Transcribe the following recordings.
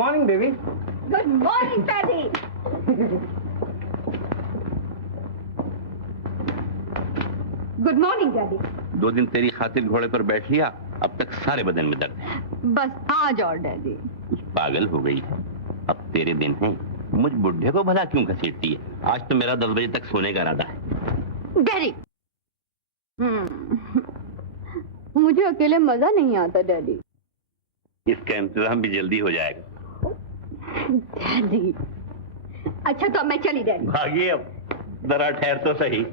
Morning baby. Good morning daddy. Good morning daddy. 2 दिन तेरी खातिर घोड़े पर बैठ लिया, अब तक सारे बदन में दर्द है। बस आज और डैडी। कुछ पागल हो गई है। अब तेरे दिन हैं। मुझ बुढ़े को भला क्यों घसीटती है? आज तो मेरा 10 बजे तक सोने का इरादा है। डैडी, मुझे अकेले मजा नहीं आता डैडी। इसका इंतजाम भी जल्दी हो जाएगा। डैडी, अच्छा तो अब मैं चली डैडी। भागिए अब, जरा ठहर तो सही।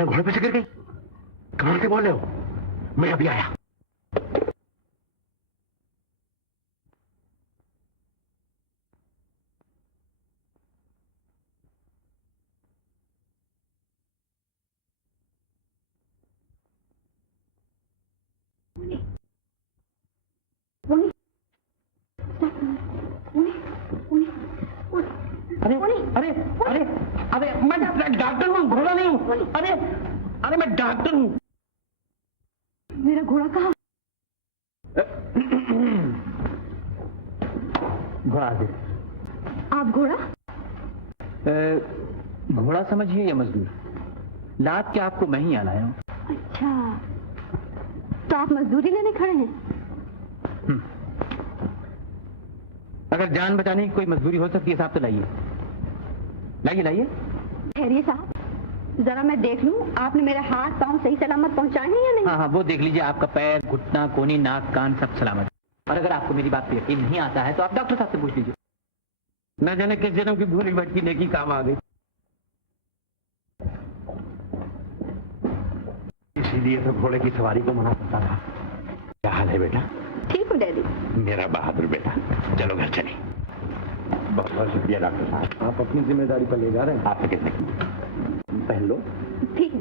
घोड़े पे से गिर गई। कहां से बोल रहे हो? मैं अभी आया। अरे अरे अरे अरे मैं डॉक्टर हूँ, घोड़ा नहीं हूँ। अरे अरे मैं डॉक्टर हूँ। मेरा घोड़ा कहाँ? घोड़ा आ आप घोड़ा? घोड़ा समझिए या मजदूर, लाद के आपको मैं ही आना हूँ। अच्छा, तो आप मजदूरी लेने खड़े हैं? अगर जान बचाने की कोई मजदूरी हो सकती है साहब तो लाइए लाइए लाइए। ठहरिए साहब, जरा मैं देख लूं आपने मेरे हाथ पांव सही सलामत पहुंचाए हैं या नहीं। हाँ हाँ वो देख लीजिए, आपका पैर, घुटना, कोनी, नाक, कान सब सलामत। और अगर आपको मेरी बात पर यकीन नहीं आता है तो आप डॉक्टर साहब से पूछ लीजिए। न जाने किस जन्म की भूली भटकी नेकी काम आ गई। इसीलिए तो घोड़े की सवारी को मना करता था। क्या हाल है बेटा? ठीक हूँ डैडी। मेरा बहादुर बेटा, चलो घर चले। बहुत बहुत शुक्रिया डॉक्टर साहब, आप अपनी जिम्मेदारी पर ले जा रहे हैं। आपसे किसने? पहन लो। ठीक है।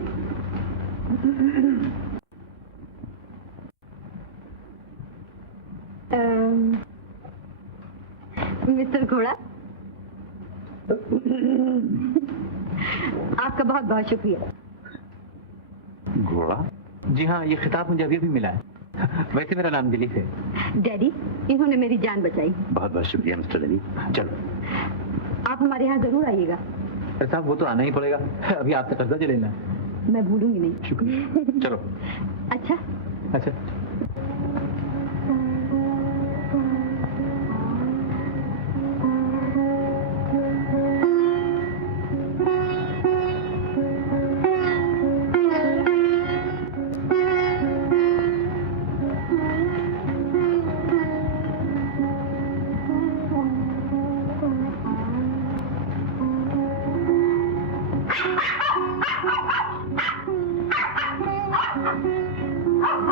मिस्टर घोड़ा, आपका बहुत बहुत शुक्रिया। घोड़ा? जी हाँ, ये खिताब मुझे अभी अभी मिला है। वैसे मेरा नाम दिलीप है। डैडी, इन्होंने मेरी जान बचाई। बहुत बहुत शुक्रिया मिस्टर दिलीप। चलो आप हमारे यहाँ जरूर आइएगा। साहब वो तो आना ही पड़ेगा, अभी आपसे कर्जा जो लेना। मैं भूलूंगी नहीं। शुक्रिया। चलो। अच्छा अच्छा।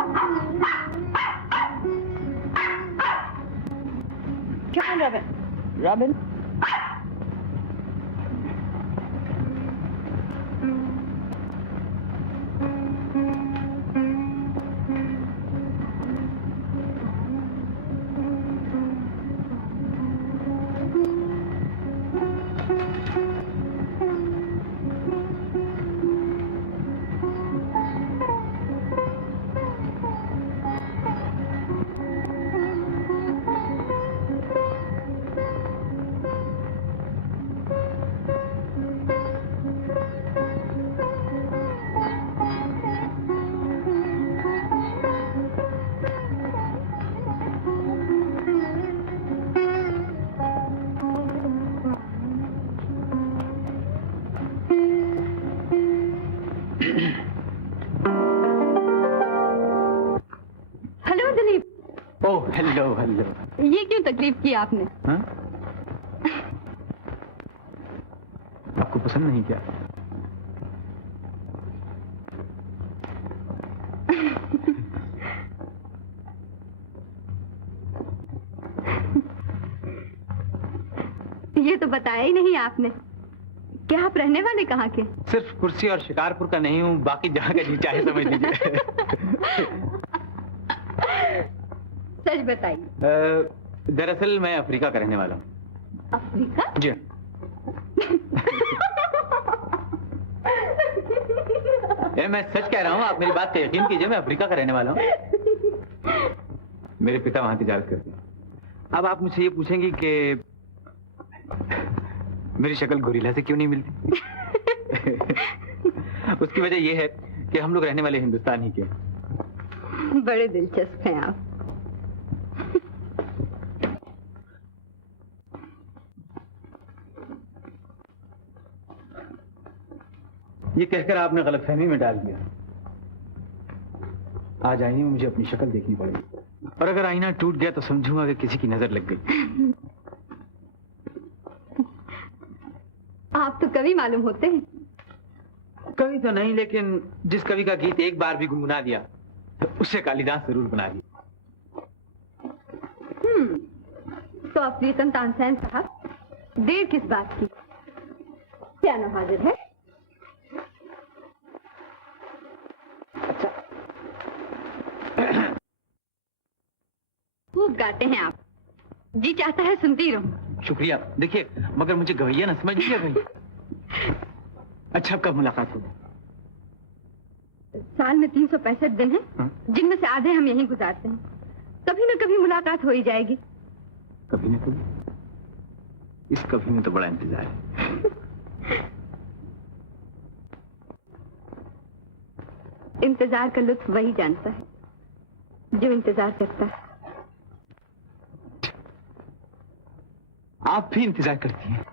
Come on, Robin. Robin. Oh hello hello. ये क्यों तकलीफ की आपने? हाँ? आपको पसंद नहीं क्या? ये तो बताया ही नहीं आपने। क्या आप रहने वाले कहाँ के? सिर्फ कुर्सी और शिकारपुर का नहीं हूँ, बाकी जहाँ का जी चाहे समझ लीजिए। सच बताइए। दरअसल मैं अफ्रीका का रहने वाला हूँ। अफ्रीका? जी। मैं सच कह रहा हूँ, आप मेरी बात का यकीन कीजिए, मैं अफ्रीका का रहने वाला हूँ। मेरे पिता वहां तिजारत करते हैं। अब आप मुझसे ये पूछेंगी कि मेरी शक्ल गोरिल्ला से क्यों नहीं मिलती? उसकी वजह यह है कि हम लोग रहने वाले हिंदुस्तान ही के। बड़े दिलचस्प हैं आप। ये कहकर आपने गलतफहमी में डाल दिया। आज आईने में मुझे अपनी शक्ल देखनी पड़ेगी, और अगर आईना टूट गया तो समझूंगा कि किसी की नजर लग गई। आप तो कवि मालूम होते हैं। कवि तो नहीं, लेकिन जिस कवि का गीत एक बार भी गुनगुना दिया तो उसे कालिदास जरूर बना दिया। तो अफ्रीकन तानसेन साहब, देर किस बात की? पियानो हाजिर है। खूब गाते हैं आप, जी चाहता है सुनती रहूं। शुक्रिया। देखिए, मगर मुझे गवैया न समझ लीजिए कहीं। अच्छा, अब कब मुलाकात होगी? साल में 365 दिन हैं, जिनमें से आधे हम यहीं गुजारते हैं। कभी न कभी मुलाकात हो ही जाएगी। कभी न कभी? इस कभी में तो बड़ा इंतजार है। इंतजार का लुत्फ वही जानता है जो इंतजार करता है। आप भी इंतजार करती हैं?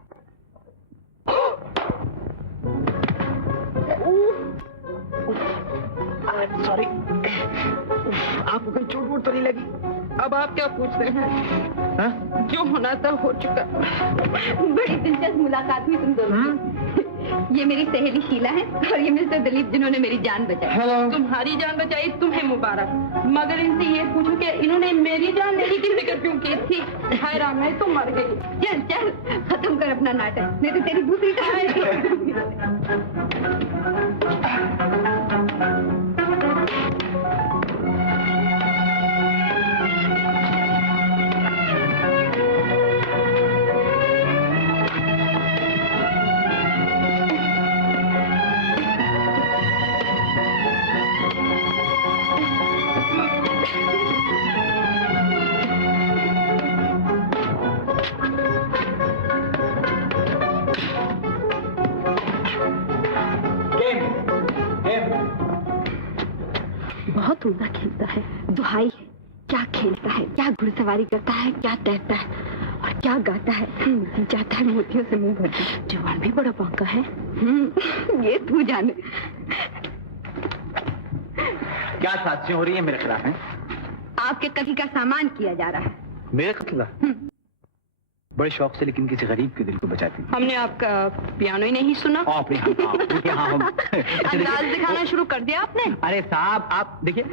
सॉरी, आपको कहीं चोट वोट तो नहीं लगी? अब आप क्या पूछ रहे हैं? हा? जो होना था हो चुका। बड़ी दिलचस्प मुलाकात हुई तुम दोनों की। ये मेरी सहेली शीला है और ये मिस्टर दिलीप, जिन्होंने मेरी जान बचाई। हेलो। तुम्हारी जान बचाई तुम्हें मुबारक, मगर इनसे ये पूछो कि इन्होंने मेरी जान लेने की फिक्र क्यों की थी? हाय राम, मैं तो मर गई। चल चल, खत्म कर अपना नाटक, नहीं तो तेरी दूसरी बहुत उम्दा खेलता है। दुहाई है, क्या खेलता है, क्या घुड़सवारी करता है, क्या तैरता है और क्या गाता है। जी चाहता है मोतियों से मुंह भर दे। जवान भी बड़ा बांका है। ये तू जाने। क्या साजिशें हो रही है मेरे खिलाफ हैं? आपके कभी का सामान किया जा रहा है। मेरे खिलाफ? बड़े शौक से, लेकिन किसी गरीब के दिल को बचाती हूँ। हमने आपका पियानो ही नहीं सुना। अंदाज दिखाना शुरू कर दिया आपने। अरे साहब, आप देखिए,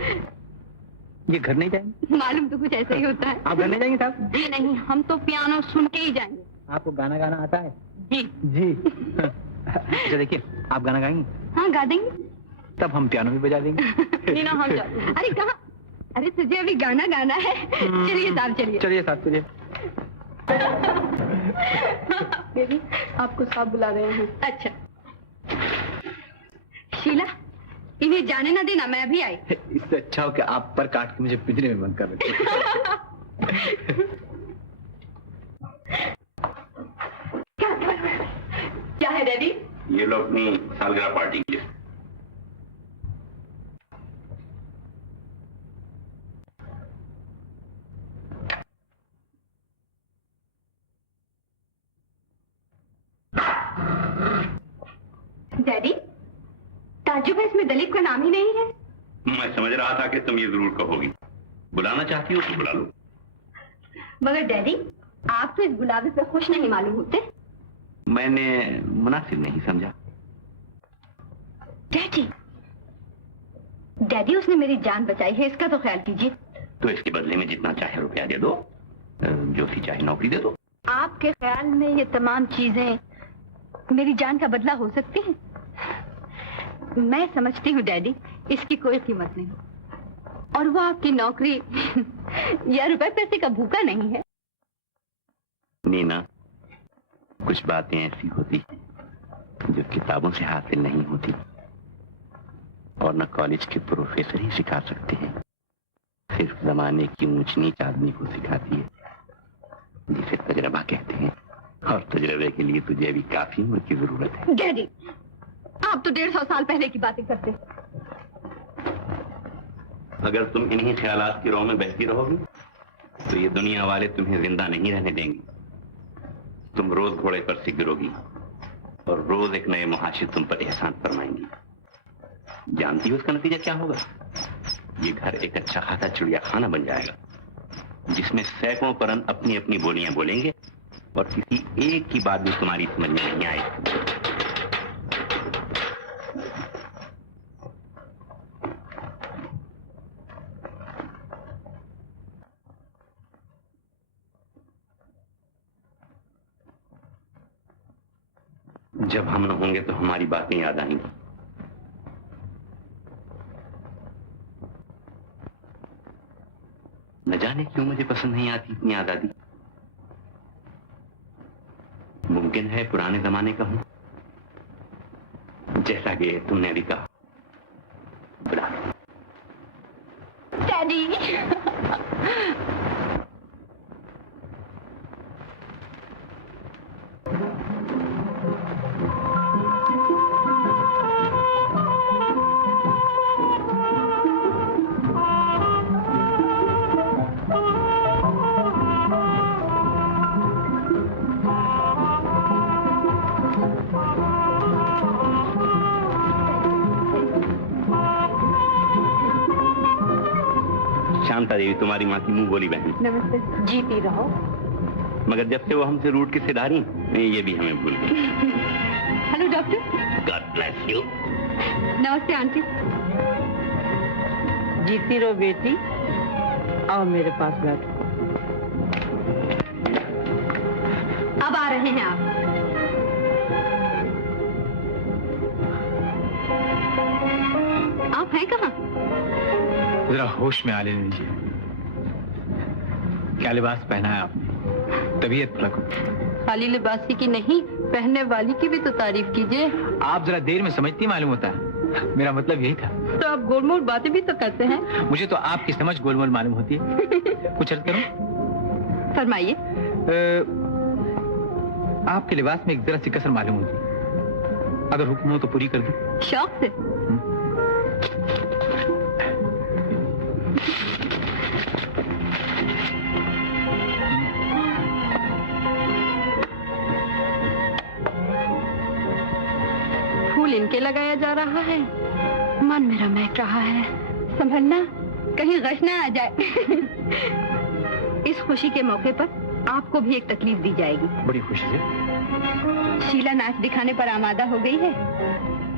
ये घर नहीं जाएंगे? मालूम तो कुछ ऐसा ही होता है। आप घर नहीं जाएंगे साहब? जी नहीं, हम तो पियानो सुन के ही जाएंगे। आपको गाना गाना आता है? जी जी। अच्छा देखिए, आप गाना गाएंगे? हाँ गा देंगे। तब हम पियानो भी बजा देंगे। नहीं ना, हम जाते। अरे कहाँ? अरे तुझे अभी गाना गाना है। चलिए साहब, चलिए। चलिए साहब, चलिए। बेबी, आपको साहब बुला रहे हैं। अच्छा शीला, इन्हें जाने ना देना, मैं अभी आई। इससे अच्छा हो कि आप पर काट के मुझे पिंजरे में बंद कर रहे। क्या है डैडी? ये लो अपनी सालगिरह पार्टी की लिस्ट। डैडी, ताज्जुब है इसमें दलीप का नाम ही नहीं है। मैं समझ रहा था कि तुम ये जरूर कहोगी। बुलाना चाहती हो तो बुला लो। मगर डैडी, आप तो इस बुलावे पे खुश नहीं मालूम होते। मैंने मुनासिब नहीं समझा। डैडी, डैडी उसने मेरी जान बचाई है, इसका तो ख्याल कीजिए। तो इसके बदले में जितना चाहे रुपया दे दो, जो सी चाहे नौकरी दे दो। आपके ख्याल में ये तमाम चीजें मेरी जान का बदला हो सकती हैं? मैं समझती हूँ डैडी, इसकी कोई कीमत नहीं। और वो आपकी नौकरी या रुपए पैसे का भूखा नहीं है। नीना, कुछ बातें ऐसी होती हैं जो किताबों से हासिल नहीं होती और न कॉलेज के प्रोफेसर ही सिखा सकते हैं। सिर्फ जमाने की ऊंच नीच आदमी को सिखाती है, जिसे तजर्बा कहते हैं। और तजर्बे के लिए तुझे अभी काफी उम्र की जरूरत है। डैडी, आप तो 150 साल पहले की बातें करते। अगर तुम इन्हीं ख्यालात की राह में बहती रहोगी तो ये दुनिया वाले तुम्हें जिंदा नहीं रहने देंगे। तुम रोज घोड़े पर से गिरोगी और रोज एक नए मुहाशिर तुम पर एहसान फरमाएंगी। जानती हो उसका नतीजा क्या होगा? ये घर एक अच्छा खासा चिड़िया खाना बन जाएगा, जिसमें सैकड़ों परन अपनी अपनी बोलियां बोलेंगे और किसी एक की बात भी तुम्हारी समझ में नहीं आएगी। जब हम न होंगे तो हमारी बातें याद आएंगी। न जाने क्यों मुझे पसंद नहीं आती इतनी आजादी। मुमकिन है पुराने जमाने का हूं, जैसा कि तुमने भी कहा। बुला लो। डैडी, शांता देवी तुम्हारी माँ की मुंह बोली बहन। नमस्ते। जीती रहो। मगर जब से वो हमसे रूठ के सिधारी, ये भी हमें भूल गई। Hello doctor. God bless you. नमस्ते आंटी। जीती रहो बेटी, आओ मेरे पास बैठो। अब आ रहे हैं आप। आप हैं कहाँ? जरा होश में आ लेने दीजिए। क्या लिबास पहना है आपने? तबीयत लग। खाली लिबासी की नहीं, पहनने वाली की भी तो तारीफ कीजिए। आप जरा देर में समझती मालूम होता है। मेरा मतलब यही था। तो आप गोलमोल बातें भी तो करते हैं। मुझे तो आपकी समझ गोलमोल मालूम होती है। कुछ अर्ज करूं? फरमाइए। आपके लिबास में एक जरा सी कसर मालूम होती है। अगर हुक्म हो तो पूरी कर दूं। शौक से। फूल इनके लगाया जा रहा है, मन मेरा महक रहा है। संभलना, कहीं गश ना आ जाए। इस खुशी के मौके पर आपको भी एक तकलीफ दी जाएगी। बड़ी खुशी से। शीला नाच दिखाने पर आमादा हो गई है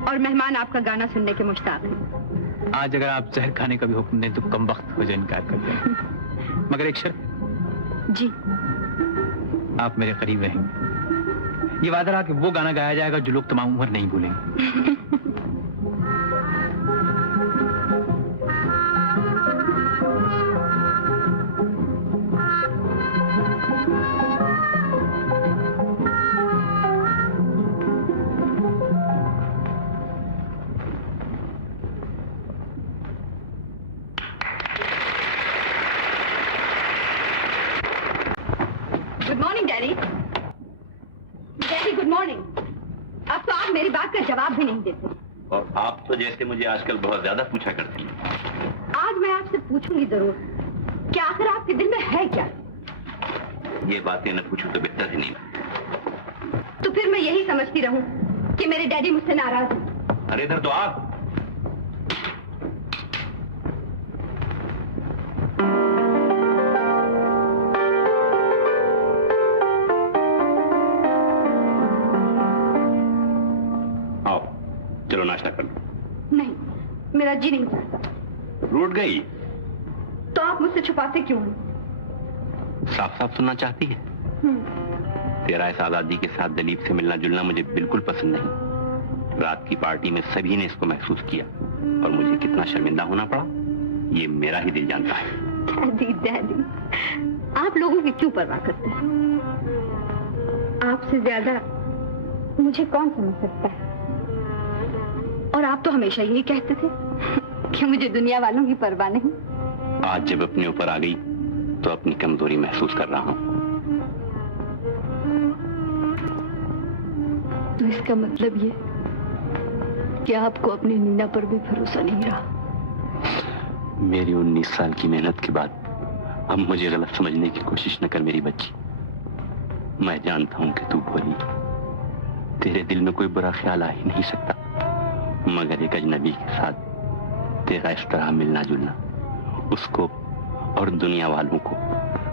और मेहमान आपका गाना सुनने के मुश्ताक हैं। आज अगर आप जहर खाने का भी हुक्म दें तो कम वक्त हो जाए इनकार कर दें। मगर एक शर्त। जी। आप मेरे करीब रहेंगे। ये वादा रहा कि वो गाना गाया जाएगा जो लोग तमाम उम्र नहीं भूलेंगे। Good morning daddy. Daddy good morning. अब तो आप मेरी बात का जवाब भी नहीं देते। और आप तो जैसे मुझे आजकल बहुत ज्यादा पूछा करती हैं। आज मैं आपसे पूछूंगी जरूर कि आखिर आपके दिल में है क्या। ये बातें न पूछूं तो बेहतर ही नहीं। तो फिर मैं यही समझती रहूं कि मेरे डैडी मुझसे नाराज हैं। अरे इधर तो आप। चलो नाश्ता कर लो। नहीं, मेरा जी नहीं चाहता। रूठ गई तो आप मुझसे छुपाते क्यों हैं? साफ साफ सुनना चाहती है। तेरा इस आजादी के साथ दलीप से मिलना जुलना मुझे बिल्कुल पसंद नहीं। रात की पार्टी में सभी ने इसको महसूस किया और मुझे कितना शर्मिंदा होना पड़ा ये मेरा ही दिल जानता है। डैडी डैडी, आप लोगों की क्यों परवाह करते हैं? आपसे ज्यादा मुझे कौन समझ सकता है? और आप तो हमेशा यही कहते थे कि मुझे दुनिया वालों की परवाह नहीं। आज जब अपने ऊपर आ गई तो अपनी कमजोरी महसूस कर रहा हूं। तो इसका मतलब ये कि आपको अपनी नीना पर भी भरोसा नहीं रहा। मेरी 19 साल की मेहनत के बाद अब मुझे गलत समझने की कोशिश न कर मेरी बच्ची। मैं जानता हूं कि तू भोली, तेरे दिल में कोई बुरा ख्याल आ ही नहीं सकता, मगर एक अजनबी के साथ तेरा इस तरह मिलना जुलना उसको और दुनिया वालों को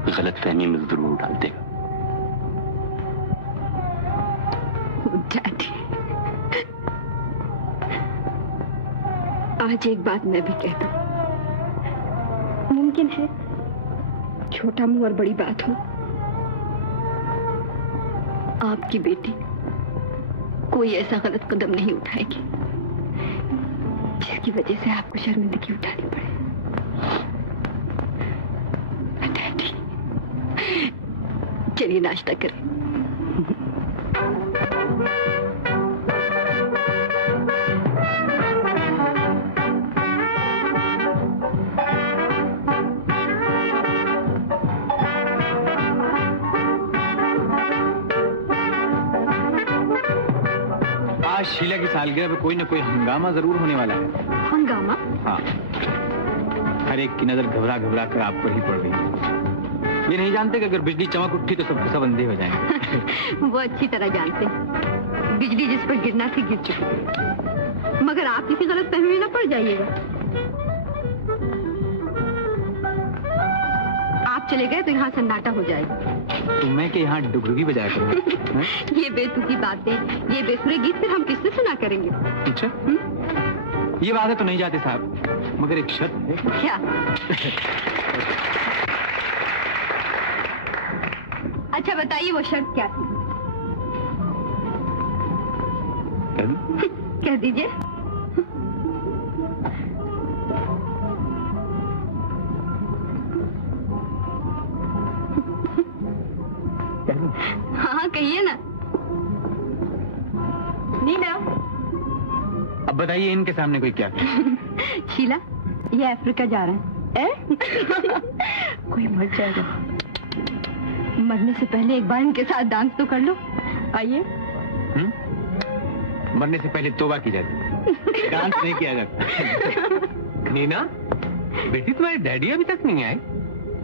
गलतफहमी में जरूर डाल देगा। डैडी, आज एक बात मैं भी कहता हूं। मुमकिन है छोटा मुंह और बड़ी बात हो। आपकी बेटी कोई ऐसा गलत कदम नहीं उठाएगी जिसकी वजह से आपको शर्मिंदगी उठानी पड़े। डैडी, चलिए नाश्ता करें। आज शीला की सालगिरह पे कोई ना कोई हंगामा जरूर होने वाला है। हंगामा? हाँ, हर एक की नजर घबरा घबरा कर आप पर ही पड़ रही है। ये नहीं जानते कि अगर बिजली चमक उठी तो सबके सब अंधे हो जाएंगे। वो अच्छी तरह जानते हैं। बिजली जिस पर गिरना थी गिर चुकी है। मगर आप किसी गलत फहमी में न पड़ जाइएगा। आप चले गए तो यहाँ सन्नाटा हो जाएगा। तो मैं कि यहाँ डुगडुगी बजाया करूँ? ये बेतुकी बातें, ये बेसुरे गीत फिर हम किससे सुना करेंगे? अच्छा, ये वादा तो नहीं जाते साहब, मगर एक शर्त है। क्या? अच्छा बताइए वो शर्त क्या थी? कह दीजिए। हाँ कहिए ना। नीना। अब बताइए इनके सामने कोई क्या? शीला, ये अफ्रीका जा रहे हैं। कोई मर जाएगा। मरने से पहले एक बार इनके साथ डांस तो कर लो। आइए। मरने से पहले तौबा की जाती, डांस नहीं किया जाता। नीना, बेटी तुम्हारे डैडी अभी तक नहीं आए?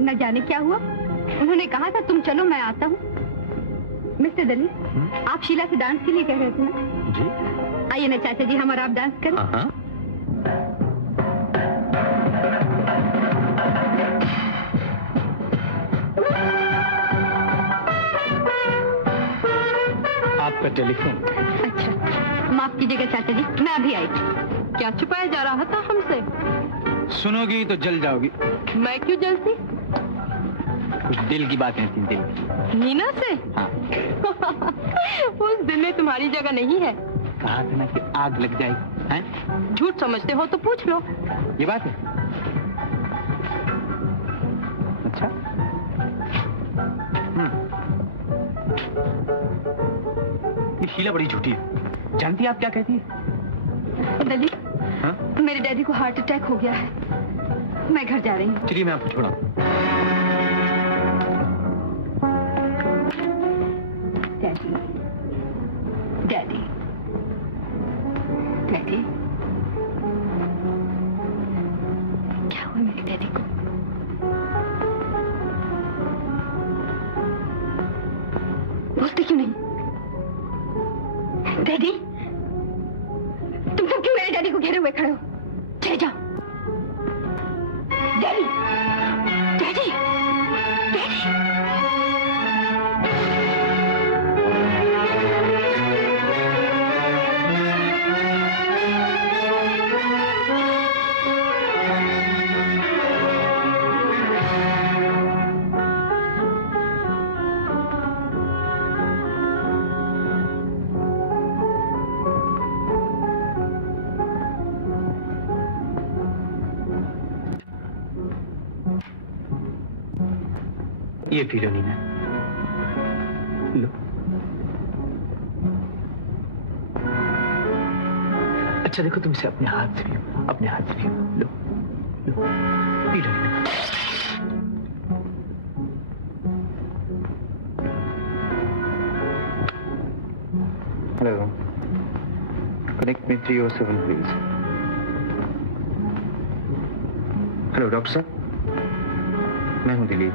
न जाने क्या हुआ। उन्होंने कहा था तुम चलो मैं आता हूँ। मिस्टर दलीप, आप शीला से डांस के लिए कह रहे थे ना? जी। आइए ना चाचा जी, हम और आप डांस करें। हाँ। आपका टेलीफोन। अच्छा, माफ कीजिएगा चाचा जी, मैं अभी आई। क्या छुपाया जा रहा था हमसे? सुनोगी तो जल जाओगी। मैं क्यों जलती? कुछ दिल की बातें थी, दिल की। नीना से? हाँ। उस दिल में तुम्हारी जगह नहीं है। कहा था ना कि आग लग जाएगी, हैं? झूठ समझते हो तो पूछ लो। ये बात है। अच्छा। ये शीला बड़ी झूठी है। जानती है आप क्या कहती है? दली, हाँ? मेरे डैडी को हार्ट अटैक हो गया है। मैं घर जा रही हूँ। चलिए मैं आपको छोड़ा। डैडी, डैडी, डैडी, क्या हुआ मेरे डैडी को? बोलते क्यों नहीं? डैडी, तुम सब क्यों मेरे डैडी को घेरे हुए खड़े हो? चले जाओ। Daddy, daddy, daddy. ये पी लो नीना, लो। अच्छा देखो, तुम इसे अपने हाथ से पियो, अपने हाथ से पियो, लो लो, P low Neena. Hello, connect में 307 प्लीज। हेलो डॉक्टर साहब, मैं हूँ दिलीप।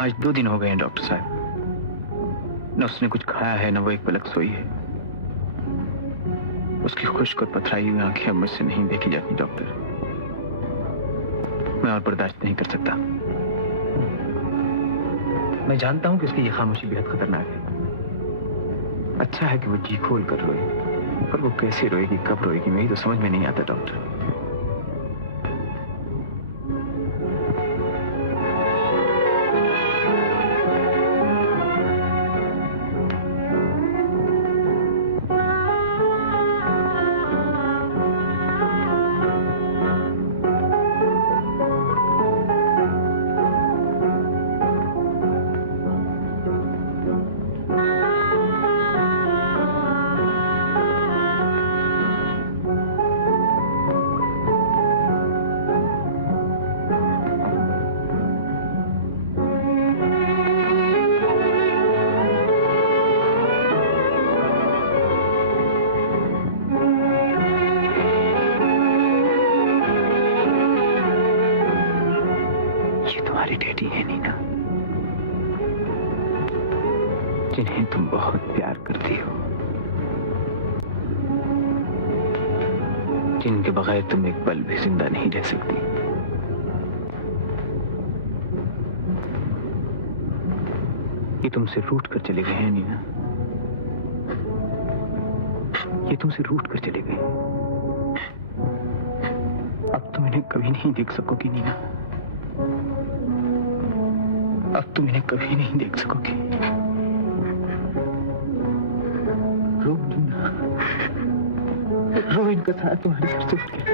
आज 2 दिन हो गए हैं डॉक्टर साहब। न उसने कुछ खाया है, न वो एक पलक सोई है। उसकी खुश्क और पथराई हुई आंखें अब मुझसे नहीं देखी जाती डॉक्टर। मैं और बर्दाश्त नहीं कर सकता। मैं जानता हूं कि उसकी ये खामोशी बेहद खतरनाक है। अच्छा है कि वो जी खोल कर रोए, पर वो कैसे रोएगी, कब रोएगी, मेरी तो समझ में नहीं आता डॉक्टर। तुम्हारी डैडी है नीना, जिन्हें तुम बहुत प्यार करती हो, जिनके बगैर तुम एक पल भी जिंदा नहीं रह सकती। ये तुमसे रूठ कर चले गए हैं नीना, ये तुमसे रूठ कर चले गए। अब तुम इन्हें कभी नहीं देख सकोगी नीना, अब तुम इन्हें कभी नहीं देख सकोगी। रो नीना, रो, इनका साथ तुम्हारे सर से उठ गया।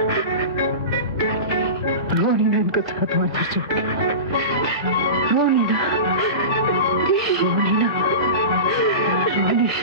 रो नीना, इनका साथ तुम्हारे सर से उठ गया। रो नीना, रो नीना, रो नीना।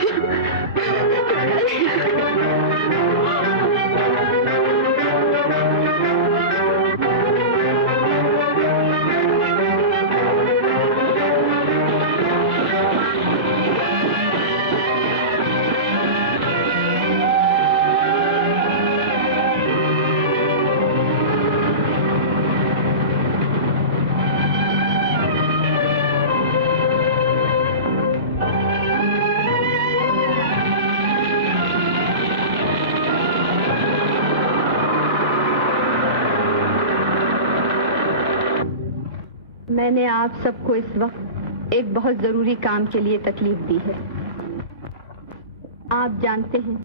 मैंने आप सबको इस वक्त एक बहुत जरूरी काम के लिए तकलीफ दी है। आप जानते हैं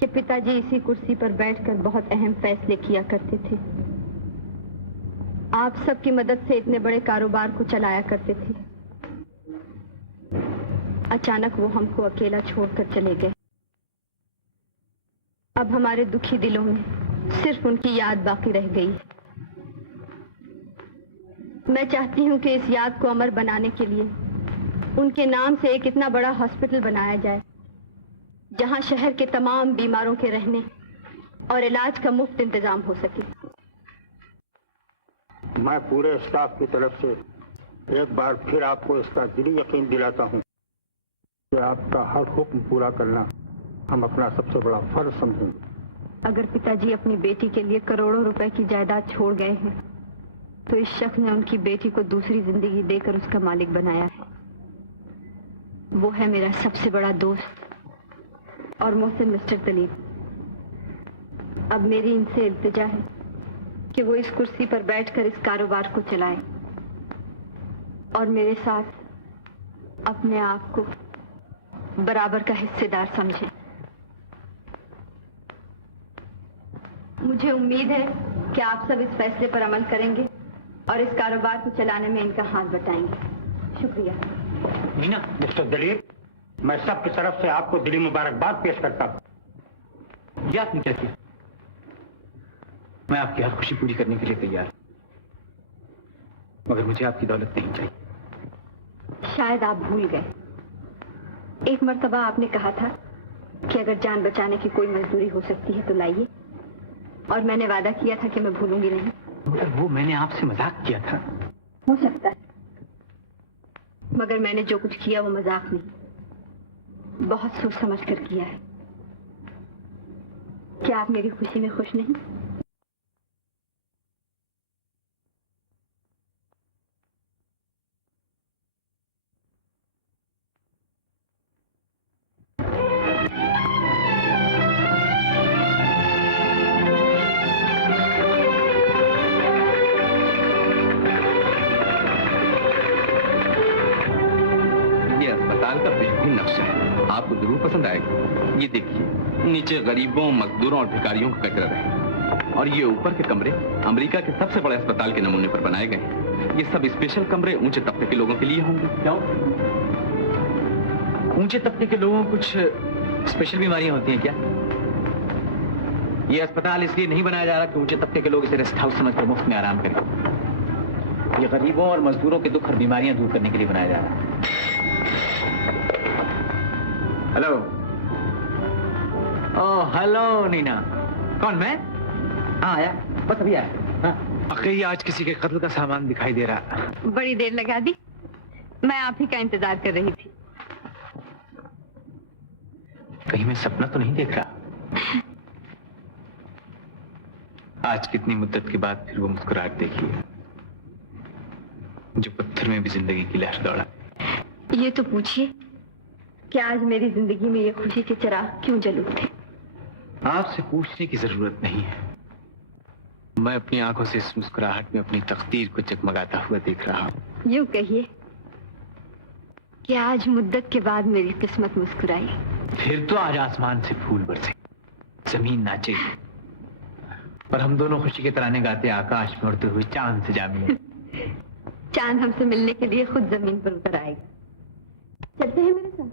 कि पिताजी इसी कुर्सी पर बैठकर बहुत अहम फैसले किया करते थे। आप सबकी मदद से इतने बड़े कारोबार को चलाया करते थे। अचानक वो हमको अकेला छोड़कर चले गए। अब हमारे दुखी दिलों में सिर्फ उनकी याद बाकी रह गई। मैं चाहती हूँ कि इस याद को अमर बनाने के लिए उनके नाम से एक इतना बड़ा हॉस्पिटल बनाया जाए जहां शहर के तमाम बीमारों के रहने और इलाज का मुफ्त इंतजाम हो सके। मैं पूरे स्टाफ की तरफ से एक बार फिर आपको इसका दिली यकीन दिलाता हूं कि आपका हर हुक्म पूरा करना हम अपना सबसे बड़ा फर्ज समझेंगे। अगर पिताजी अपनी बेटी के लिए करोड़ों रुपए की जायदाद छोड़ गए हैं तो इस शख्स ने उनकी बेटी को दूसरी जिंदगी देकर उसका मालिक बनाया है। वो है मेरा सबसे बड़ा दोस्त और मोहसिन मिस्टर दलीप। अब मेरी इनसे इल्तिजा है कि वो इस कुर्सी पर बैठकर इस कारोबार को चलाए और मेरे साथ अपने आप को बराबर का हिस्सेदार समझे। मुझे उम्मीद है कि आप सब इस फैसले पर अमल करेंगे और इस कारोबार को चलाने में इनका हाथ बटाएंगे। शुक्रिया। मीना, मिस्टर दलीप, मैं सबकी तरफ से आपको दिली मुबारकबाद पेश करता हूँ। ये आपने क्या किया? मैं आपकी हर खुशी पूरी करने के लिए तैयार हूं, मगर मुझे आपकी दौलत नहीं चाहिए। शायद आप भूल गए। एक मर्तबा आपने कहा था कि अगर जान बचाने की कोई मजदूरी हो सकती है तो लाइए, और मैंने वादा किया था कि मैं भूलूंगी नहीं। मगर वो मैंने आपसे मजाक किया था। हो सकता है, मगर मैंने जो कुछ किया वो मजाक नहीं, बहुत सोच समझ कर किया है। क्या आप मेरी खुशी में खुश नहीं? आपको जरूर पसंद आएगा। ये देखिए, नीचे गरीबों, मजदूरों और भिखारियों का कचरा है, और ये ऊपर के कमरे अमेरिका के सबसे बड़े अस्पताल के नमूने पर बनाए गए हैं। ये सब स्पेशल कमरे ऊंचे तबके के लोगों के लिए होंगे। क्यों? ऊंचे तबके के लोगों को कुछ स्पेशल बीमारियां होती हैं क्या? ये अस्पताल इसलिए नहीं बनाया जा रहा कि ऊंचे तबके के लोग इसे रेस्ट हाउस समझकर मुफ्त में आराम करें। ये गरीबों और मजदूरों के दुख और बीमारियां दूर करने के लिए बनाया जा रहा है। हेलो। Oh hello Neena. कौन? मैं? हाँ आया, बस अभी आया। हाँ। वाकई आज किसी के कत्ल का सामान दिखाई दे रहा। बड़ी देर लगा दी, मैं आप ही का इंतजार कर रही थी। कहीं मैं सपना तो नहीं देख रहा? आज कितनी मुद्दत के बाद फिर वो मुस्कुराहट देखी है जो पत्थर में भी जिंदगी की लहर दौड़ा। ये तो पूछिए कि आज मेरी जिंदगी में ये खुशी के चिराग क्यों जल उठे? आपसे पूछने की जरूरत नहीं है। मैं अपनी आंखों से इस मुस्कुराहट में अपनी तकदीर को जगमगाता हुआ देख रहा हूँ। यूं कहिए कि आज मुद्दत के बाद मेरी किस्मत मुस्कुराई। फिर तो आज आसमान से फूल बरसे, जमीन नाचे, और हम दोनों खुशी के तराने गाते आकाश में उड़ते हुए चांद से जा मिले। चांद हमसे मिलने के लिए खुद जमीन पर उतर आएगा। चलते हैं मेरे साथ।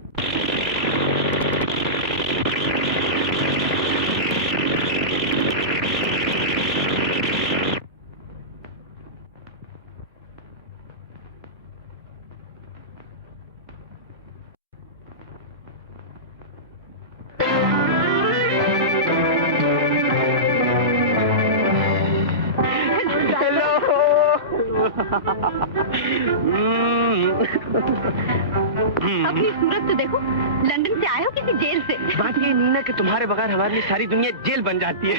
अपनी सूरत तो देखो, लंदन से आए हो किसी जेल से। बात ये नीना कि तुम्हारे बगैर हमारे लिए सारी दुनिया जेल बन जाती है।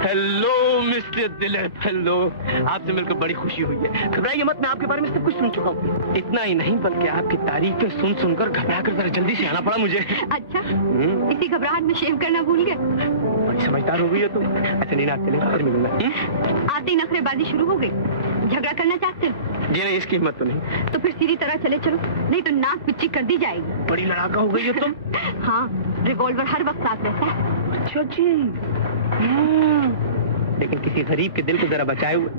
Hello mister Dilip, hello. आपसे मिलकर बड़ी खुशी हुई है। घबराइए मत, मैं आपके बारे में सब कुछ सुन चुका हूँ। इतना ही नहीं बल्कि आपकी तारीफें सुन सुनकर घबरा कर जरा जल्दी से आना पड़ा मुझे। अच्छा, इसी घबराहट में शेव करना भूल गए? बड़ी समझदार हो गई है तुम। अच्छा नीना, चले फिर मिलूंगा। आते ही नखरेबाजी शुरू हो गई। झगड़ा करना चाहते हो? जी नहीं, इसकी हिम्मत तो नहीं। तो फिर सीधी तरह चले चलो, नहीं तो नाक पिच्ची कर दी जाएगी। बड़ी लड़ाका हो गई हो तुम। हाँ, रिवॉल्वर हर वक्त साथ रहता है। अच्छा जी। लेकिन किसी गरीब के दिल को जरा बचाए हुए।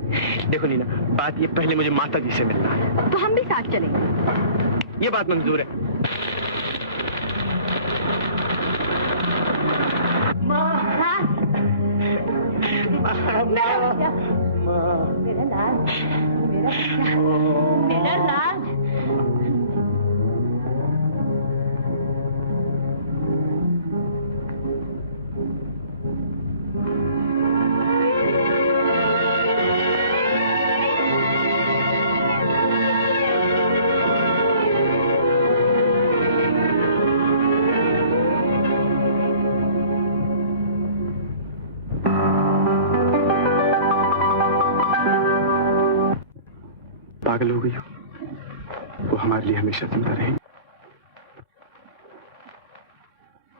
देखो नीना, बात ये, पहले मुझे माता जी से मिलना है। तो हम भी साथ चलेंगे। ये बात मंजूर है। मेरा लाल, मेरा लाल। पागल हो गई हो, वो हमारे लिए हमेशा जिंदा रहेंगे।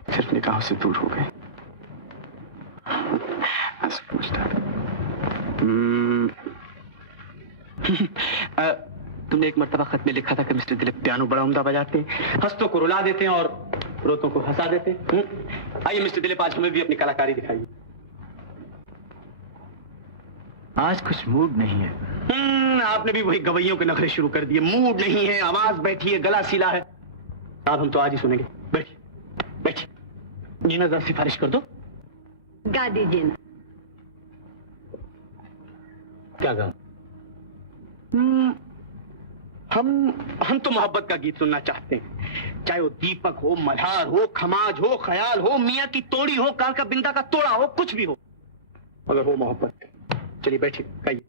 सिर्फ निगाहों से दूर हो गए। पूछता था। तुमने एक मर्तबा खत में लिखा था कि मिस्टर दिलीप पियानो बड़ा उम्दा बजाते हैं, हंसतों को रुला देते हैं और रोतों को हंसा देते हैं। आइए मिस्टर दिलीप, आज हमें भी अपनी कलाकारी दिखाइए। आज कुछ मूड नहीं है। आपने भी वही गवैयों के नखरे शुरू कर दिए। मूड नहीं है, आवाज बैठी है, गला सीला है। साहब हम तो आज ही सुनेंगे। बैठिए बैठिए। नीना जरा सिफारिश कर दो। गा दीजिए ना। क्या गा? हम तो मोहब्बत का गीत सुनना चाहते हैं, चाहे वो दीपक हो, मल्हार हो, खमाज हो, ख्याल हो, मियाँ की तोड़ी हो, कालका बिंदा का तोड़ा हो, कुछ भी हो, मगर वो मोहब्बत। चलिए बैठिए, गाइए।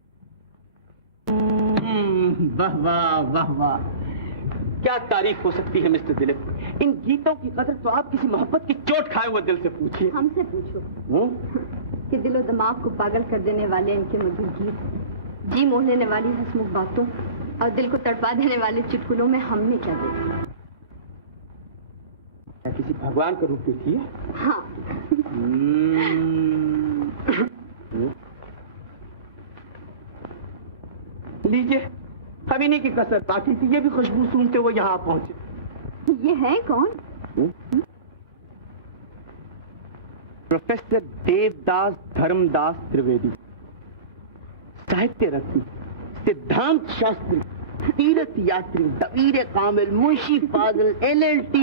वाह वाह वाह वाह, क्या तारीफ हो सकती है मिस्टर दिलीप। इन गीतों की कदर तो आप किसी मोहब्बत की चोट खाए हुए दिल से पूछिए। हमसे पूछो कि दिलो दिमाग को पागल कर देने वाले इनके मधुर गीत, जी मोह लेने वाली हंसमुख बातों और दिल को तड़पा देने वाले चुटकुलों में हमने क्या देखा? क्या किसी भगवान का रूप देखी है? हाँ। लीजिए, अभी नहीं की कसर बाकी थी, ये भी खुशबू सूंघते हुए यहाँ पहुंचे। ये है कौन? प्रोफेसर देवदास धर्मदास त्रिवेदी, साहित्य रत्न, सिद्धांत शास्त्री, तीर्थ यात्री, दबीर कामिल, मुंशी फाजिल, LLT,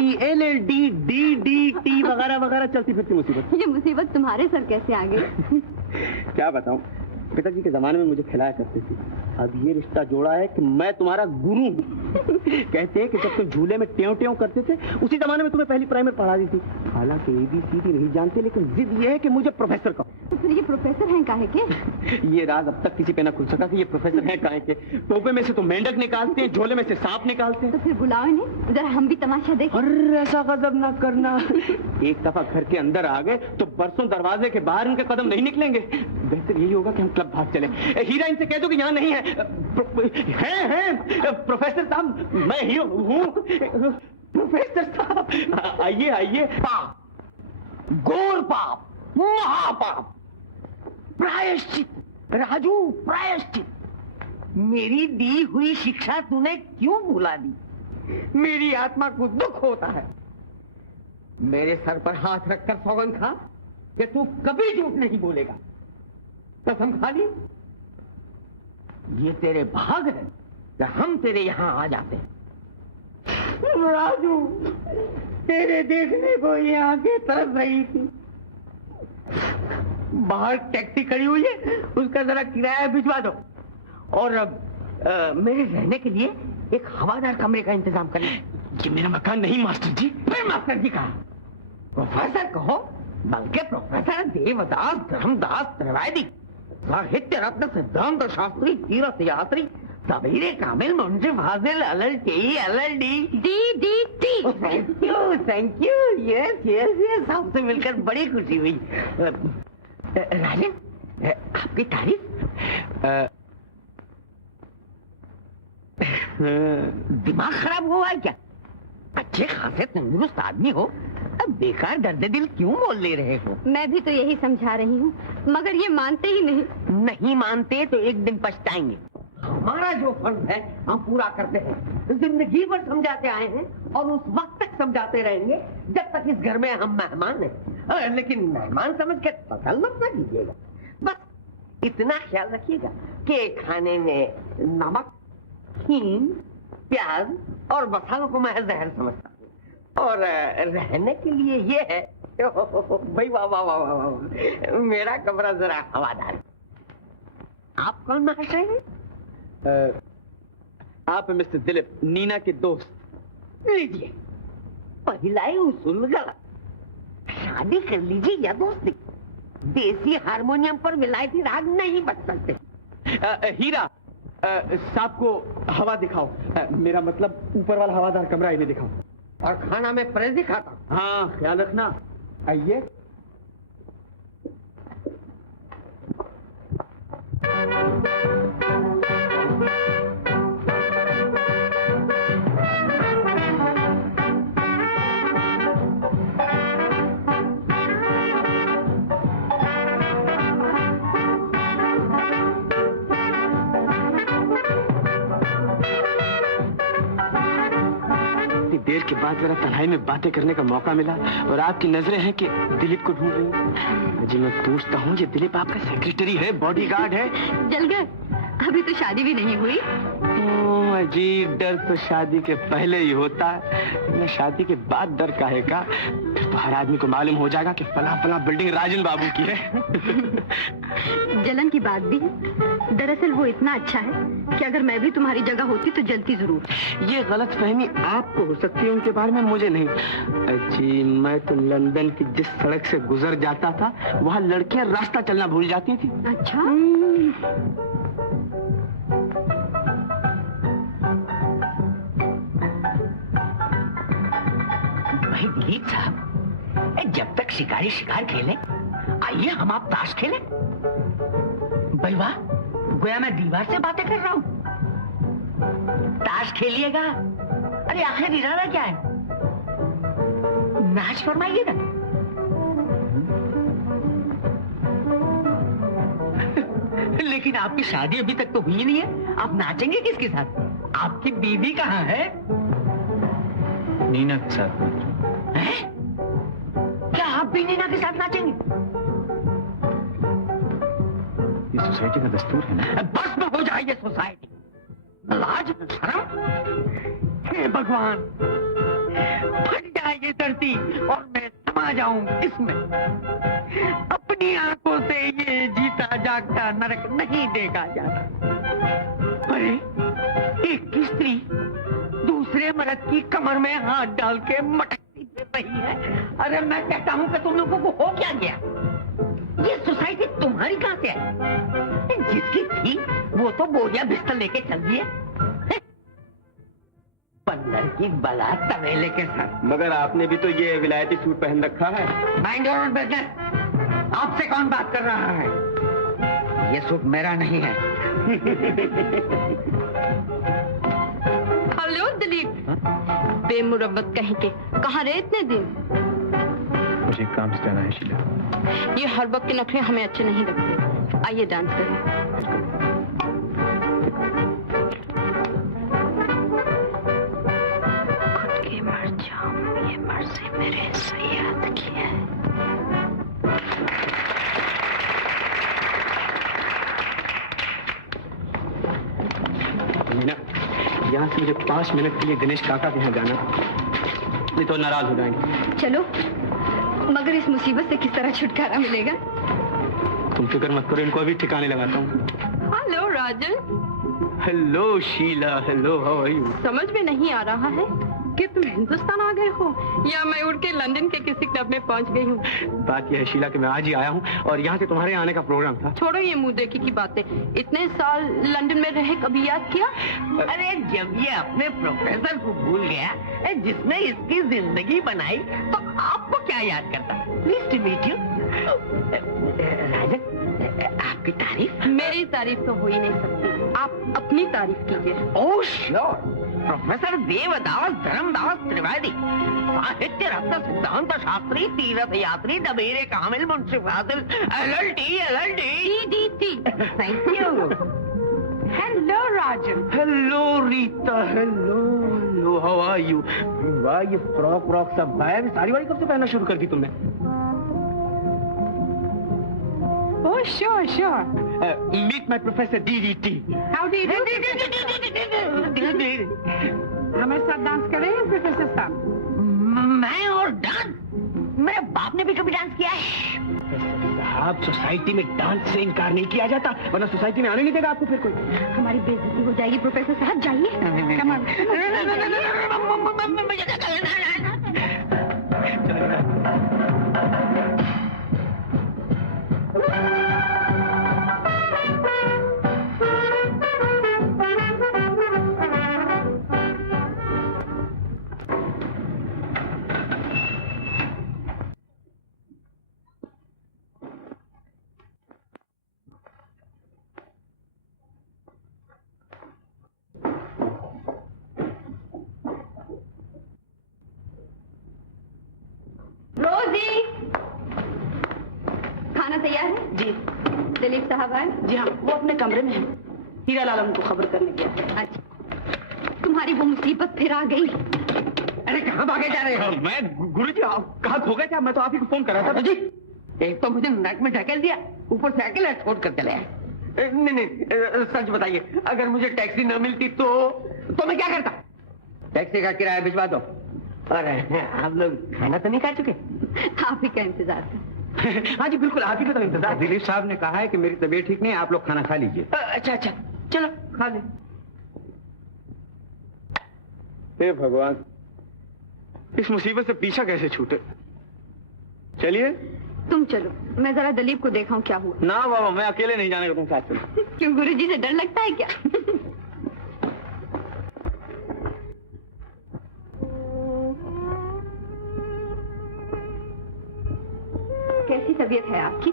DDT वगैरह वगैरह चलती फिरती मुसीबत। ये मुसीबत तुम्हारे सर कैसे आ गई? क्या बताऊं, पिताजी के जमाने में मुझे खिलाया करती थी। अब ये रिश्ता जोड़ा है कि मैं तुम्हारा गुरु हूं। कहते हैं कि जब तुम झूले में ट्यों ट्यों करते थे, उसी जमाने में तुम्हें पहली प्राइमर पढ़ा दी थी। हालांकि ABCD नहीं जानते, लेकिन जिद ये है कि मुझे प्रोफेसर कहो। तो फिर ये प्रोफेसर हैं काहे के? ये राज अब तक किसी पे ना खुल सका कि ये प्रोफेसर हैं काहे के। टोपे में से तो मेंढक निकालते हैं, झोले में से सांप निकालते हैं। तो फिर बुलाओ इन्हें, जरा हम भी तमाशा देखें। अरे ऐसा गजब ना करना। एक दफा घर के अंदर आ गए तो बरसों दरवाजे के बाहर इनके कदम नहीं निकलेंगे। बेहतर यही होगा कि हम क्लब भाग चले। हीरा इनसे कह दो कि यहाँ नहीं है। हैं प्रोफेसर साहब, मैं ही हूँ। प्रोफेसर साहब आइए आइए। पाप, घोर पाप, महापाप, प्रायश्चित। राजू, प्रायश्चित। मेरी दी हुई शिक्षा तूने क्यों भुला दी? मेरी आत्मा को दुख होता है। मेरे सर पर हाथ रखकर सौगंध खा कि तू कभी झूठ नहीं बोलेगा। कसम खा ली। ये तेरे भाग है कि हम तेरे यहां आ जाते हैं। राजू, तेरे देखने को ये आंखें तरस रही थी। बाहर टैक्सी खड़ी हुई है, उसका जरा किराया भिजवा दो। और मेरे रहने के लिए एक हवादार कमरे का इंतजाम कर। ये मेरा मकान नहीं मास्टर जी। फिर मास्टर जी कहा? प्रोफेसर कहो, बल्कि प्रोफेसर देवदास धर्मदास त्रिवेदी, साहित्य रत्न, सिद्धांत शास्त्री, तीर्थ यात्री, दबीर कामिल, मुंशी फाजिल, LLD, DDT। Thank you. Yes, आपसे मिलकर बड़ी खुशी हुई। राजन, आपकी तारीफ। दिमाग खराब हुआ है क्या? अच्छे खासे तंदुरुस्त आदमी हो, अब बेकार दर्द दिल क्यों बोल ले रहे हो? मैं भी तो यही समझा रही हूँ, मगर ये मानते ही नहीं। नहीं मानते तो एक दिन पछताएंगे। हमारा जो फर्ज है हम पूरा करते हैं। जिंदगी भर समझाते आए हैं और उस वक्त तक समझाते रहेंगे जब तक इस घर में हम मेहमान हैं। लेकिन मेहमान समझ के तसल्लुत न कीजिएगा। बस इतना ख्याल रखिएगा कि खाने में नमक, हींग, प्याज और मसालों को मैं जहर समझता हूँ। और रहने के लिए ये है, भाई वाह वाह वाह वाह, मेरा कमरा जरा हवादार है। आप कौन महाशय हैं? आप मिस्टर दिलीप, नीना के दोस्त। लीजिए, पहला ही उसूल गलत। शादी कर लीजिए या दोस्ती। देसी हारमोनियम पर विलायती राग नहीं बज सकते। हीरा, साहब को हवा दिखाओ। मेरा मतलब ऊपर वाला हवादार कमरा इन्हें दिखाओ। और खाना में परहेज ही खाता हूं। हाँ, ख्याल रखना। आइए। देर के बाद जरा तन्हाई में बातें करने का मौका मिला और आपकी नजरें हैं कि दिलीप को ढूंढ रही। जी मैं पूछता हूँ, ये दिलीप आपका सेक्रेटरी है, बॉडीगार्ड है? जल गए, अभी तो शादी भी नहीं हुई। जी, डर तो शादी के पहले ही होता है, शादी के बाद डर काहे का? तो हर आदमी को मालूम हो जाएगा कि फला फला बिल्डिंग राजन बाबू की है। जलन की बात भी है। दरअसल वो इतना अच्छा है कि अगर मैं भी तुम्हारी जगह होती तो जलती जरूर। ये गलतफहमी आपको हो सकती है, उनके बारे में मुझे नहीं। जी, मैं तो लंदन की जिस सड़क से गुजर जाता था वहाँ लड़कियां रास्ता चलना भूल जाती थी। अच्छा। भाई दिलीप साहब, जब तक शिकारी शिकार खेले, आइए हम आप ताश खेलें। भाई वाह, गोया मैं दीवार से बातें कर रहा हूँ। ताश खेलिएगा। अरे आखिर इरादा क्या है? नाच फरमाइएगा। लेकिन आपकी शादी अभी तक तो हुई नहीं है, आप नाचेंगे किसके साथ? आपकी बीवी कहाँ है? नीना के साथ। है? क्या आप भी नीना के साथ नाचेंगे? ये सोसाइटी का दस्तूर है ना। बस में हो जाए ये सोसाइटी। लाज शर्म। हे भगवान, फट जाए ये धरती और मैं समा जाऊं इसमें। अपनी आंखों से ये जीता जागता नरक नहीं देखा जाता। अरे एक स्त्री दूसरे मर्द की कमर में हाथ डाल के मटकती रही है। अरे मैं कहता हूं कि तुम लोगों को हो क्या गया? ये सोसाइटी तुम्हारी कहां से है? जिसकी थी वो तो बोरिया बिस्तर लेके चल दिए। बंदर की बला तवेले के साथ। मगर आपने भी तो ये विलायती सूट पहन रखा है। Mind your own business. आपसे कौन बात कर रहा है? ये सूट मेरा नहीं है। हेलो दिलीप। बेमुरब्बत कहीं के, कहाँ रहे इतने दिन? मुझे काम से जाना है शीला। ये हर वक्त के नखरे हमें अच्छे नहीं लगते। आइए डांस करें। खुद के मर जाऊं, ये मर्जी मेरे सयाद की है। मीना, यहाँ से मुझे 5 मिनट के लिए दिनेश काका के यहाँ जाना, नहीं तो नाराज हो जाएंगे। चलो, मगर इस मुसीबत से किस तरह छुटकारा मिलेगा? तुम फिक्र मत करो, इनको अभी ठिकाने लगाता हूँ। Hello Rajan. Hello Sheela, hello, how are you? समझ में नहीं आ रहा है कि तुम हिंदुस्तान आ गए हो या मैं उड़ के लंदन के किसी क्लब में पहुंच गई हूँ। बात यह है शीला कि मैं आज ही आया हूँ और यहाँ से तुम्हारे आने का प्रोग्राम था। छोड़ो ये मुंह देखी की बातें। इतने साल लंदन में रहे कभी याद किया? अरे जब ये अपने प्रोफेसर को भूल गया जिसने इसकी जिंदगी बनाई, तो आपको क्या याद करता? Pleased to meet you. Rajan, आपकी तारीफ? मेरी तारीफ तो हो ही नहीं सकती, आप अपनी तारीफ कीजिए। Oh sure. Professor Devdas Dharmdas Trivedi, साहित्य रत्न सिद्धांत शास्त्री, तीर्थ यात्री, दबेरे कामिल, मुंशी फाजिल, LLD। दी। Thank you. Hello Rajan. Hello Rita, hello hello, how are you? वाह, ये फ्रॉक सब गायब, साड़ी वाड़ी कब से पहनना शुरू कर दी तुमने? Oh, sure, sure. Meet my professor DDT. How do you do? हमारे साथ डांस करेंगे प्रोफेसर साहब? मैं और डांस? मेरे बाप ने भी कभी डांस किया है? साहब, सोसाइटी में डांस से इनकार नहीं किया जाता, वरना सोसाइटी में आने नहीं देगा आपको फिर कोई। हमारी बेइज्जती हो जाएगी प्रोफेसर साहब, जाइए। Come on. रोजी, खाना तैयार है? जी दिलीप साहब आए? जी हाँ, वो अपने कमरे में है। हीरालाल उनको खबर करने गया है। अच्छा, तुम्हारी वो मुसीबत फिर आ गई। अरे कहाँ भागे जा रहे हो? मैं गुरुजी, आप कहाँ खो गए थे? मैं तो आप ही को फोन कर रहा था। जी, एक तो मुझे नेट में ढकेल दिया, ऊपर से अकेले छोड़ कर चले आए। नहीं, सच बताइए, अगर मुझे टैक्सी न मिलती तो मैं क्या करता? टैक्सी का किराया भिजवा दो। अरे आप लोग खाना तो नहीं खा चुके? आप ही का इंतजार था। हाँ जी बिल्कुल, आप ही का तो इंतजार। दिलीप साहब ने कहा है कि मेरी तबीयत ठीक नहीं है, आप लोग खाना खा लीजिए। अच्छा, चलो खा ले। हे भगवान, इस मुसीबत से पीछा कैसे छूटे? चलिए। तुम चलो, मैं जरा दिलीप को देखाऊं क्या हुआ। ना बाबा, मैं अकेले नहीं जाने का, तुम साथ चलो। क्यों, गुरुजी से डर लगता है क्या? कैसी तबीयत है आपकी?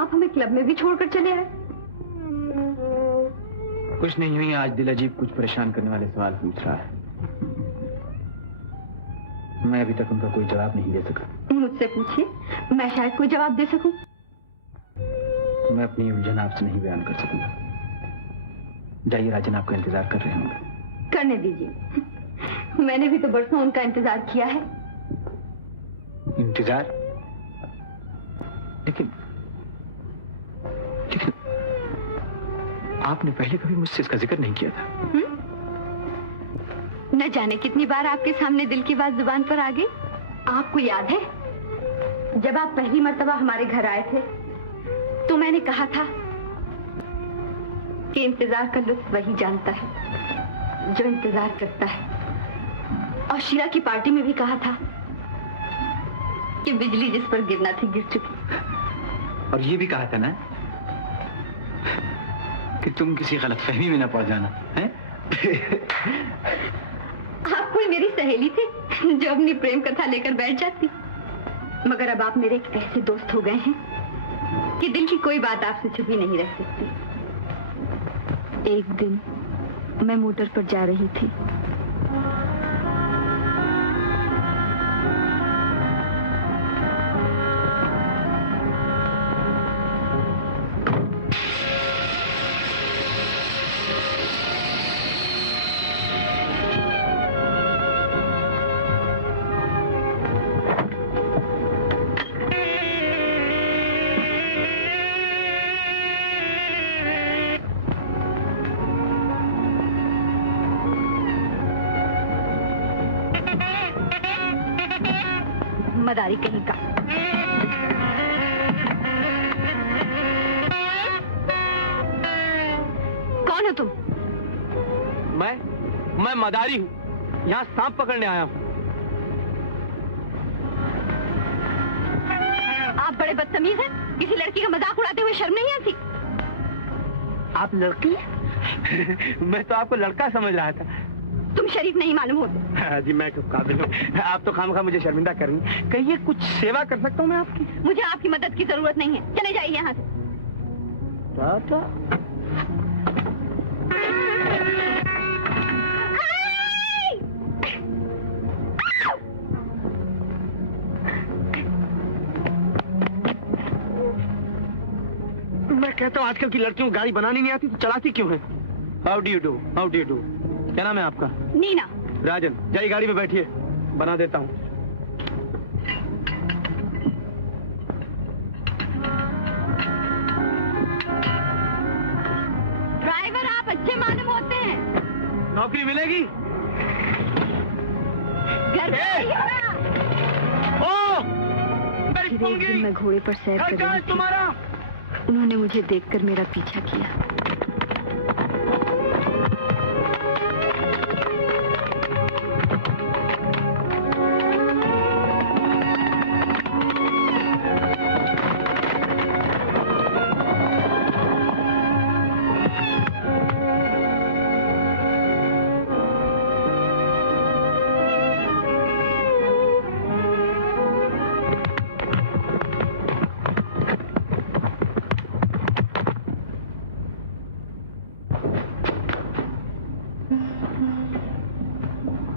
आप हमें क्लब में भी छोड़कर चले आए। कुछ नहीं हुई, आज दिल अजीब कुछ परेशान करने वाले सवाल पूछ रहा है। मैं अभी तक उनका कोई जवाब नहीं दे सका। मुझसे पूछिए, मैं शायद कोई जवाब दे सकूं। मैं अपनी उलझन आपसे नहीं बयान कर सकूंगा। जाइए, राजन आपका इंतजार कर रहे होंगे। करने दीजिए, मैंने भी तो बरसों उनका इंतजार किया है। इंतजार? लेकिन आपने पहले कभी मुझसे इसका जिक्र नहीं किया था। न जाने कितनी बार आपके सामने दिल की बात जुबान पर आ गई। आपको याद है, जब आप पहली मर्तबा हमारे घर आए थे तो मैंने कहा था कि इंतजार का लुत्फ वही जानता है जो इंतजार करता है। और शीला की पार्टी में भी कहा था कि बिजली जिस पर गिरना थी गिर चुकी। और ये भी कहा था ना कि तुम किसी गलतफहमी में ना पड़ जाना है। आप कोई मेरी सहेली थी जो अपनी प्रेम कथा लेकर बैठ जाती, मगर अब आप मेरे एक ऐसे दोस्त हो गए हैं कि दिल की कोई बात आपसे छुपी नहीं रह सकती। एक दिन मैं मोटर पर जा रही थी, मदारी कहीं का। कौन हो तुम? मैं मदारी हूँ, यहाँ सांप पकड़ने आया हूँ। आप बड़े बदतमीज हैं, किसी लड़की का मजाक उड़ाते हुए शर्म नहीं आती? आप लड़की? मैं तो आपको लड़का समझ रहा था। तुम शरीफ नहीं मालूम होते। हाँ जी, मैं तो काबिल हूँ। आप तो खामखा मुझे शर्मिंदा कर रही हैं। कहिए, कुछ सेवा कर सकता हूँ मैं आपकी? मुझे आपकी मदद की जरूरत नहीं है, चले जाइए यहाँ से। मैं कहता हूँ आजकल की लड़कियों को गाड़ी बनानी नहीं आती तो चलाती क्यों है? How do you do? How do you do? क्या नाम है आपका? नीना। राजन, जाइए गाड़ी में बैठिए, बना देता हूँ। ड्राइवर आप अच्छे मालूम होते हैं। नौकरी मिलेगी? घर पे आइए ना। फिर एक दिन मैं घोड़े पर सैर कर रही थी। तुम्हारा? उन्होंने मुझे देखकर मेरा पीछा किया।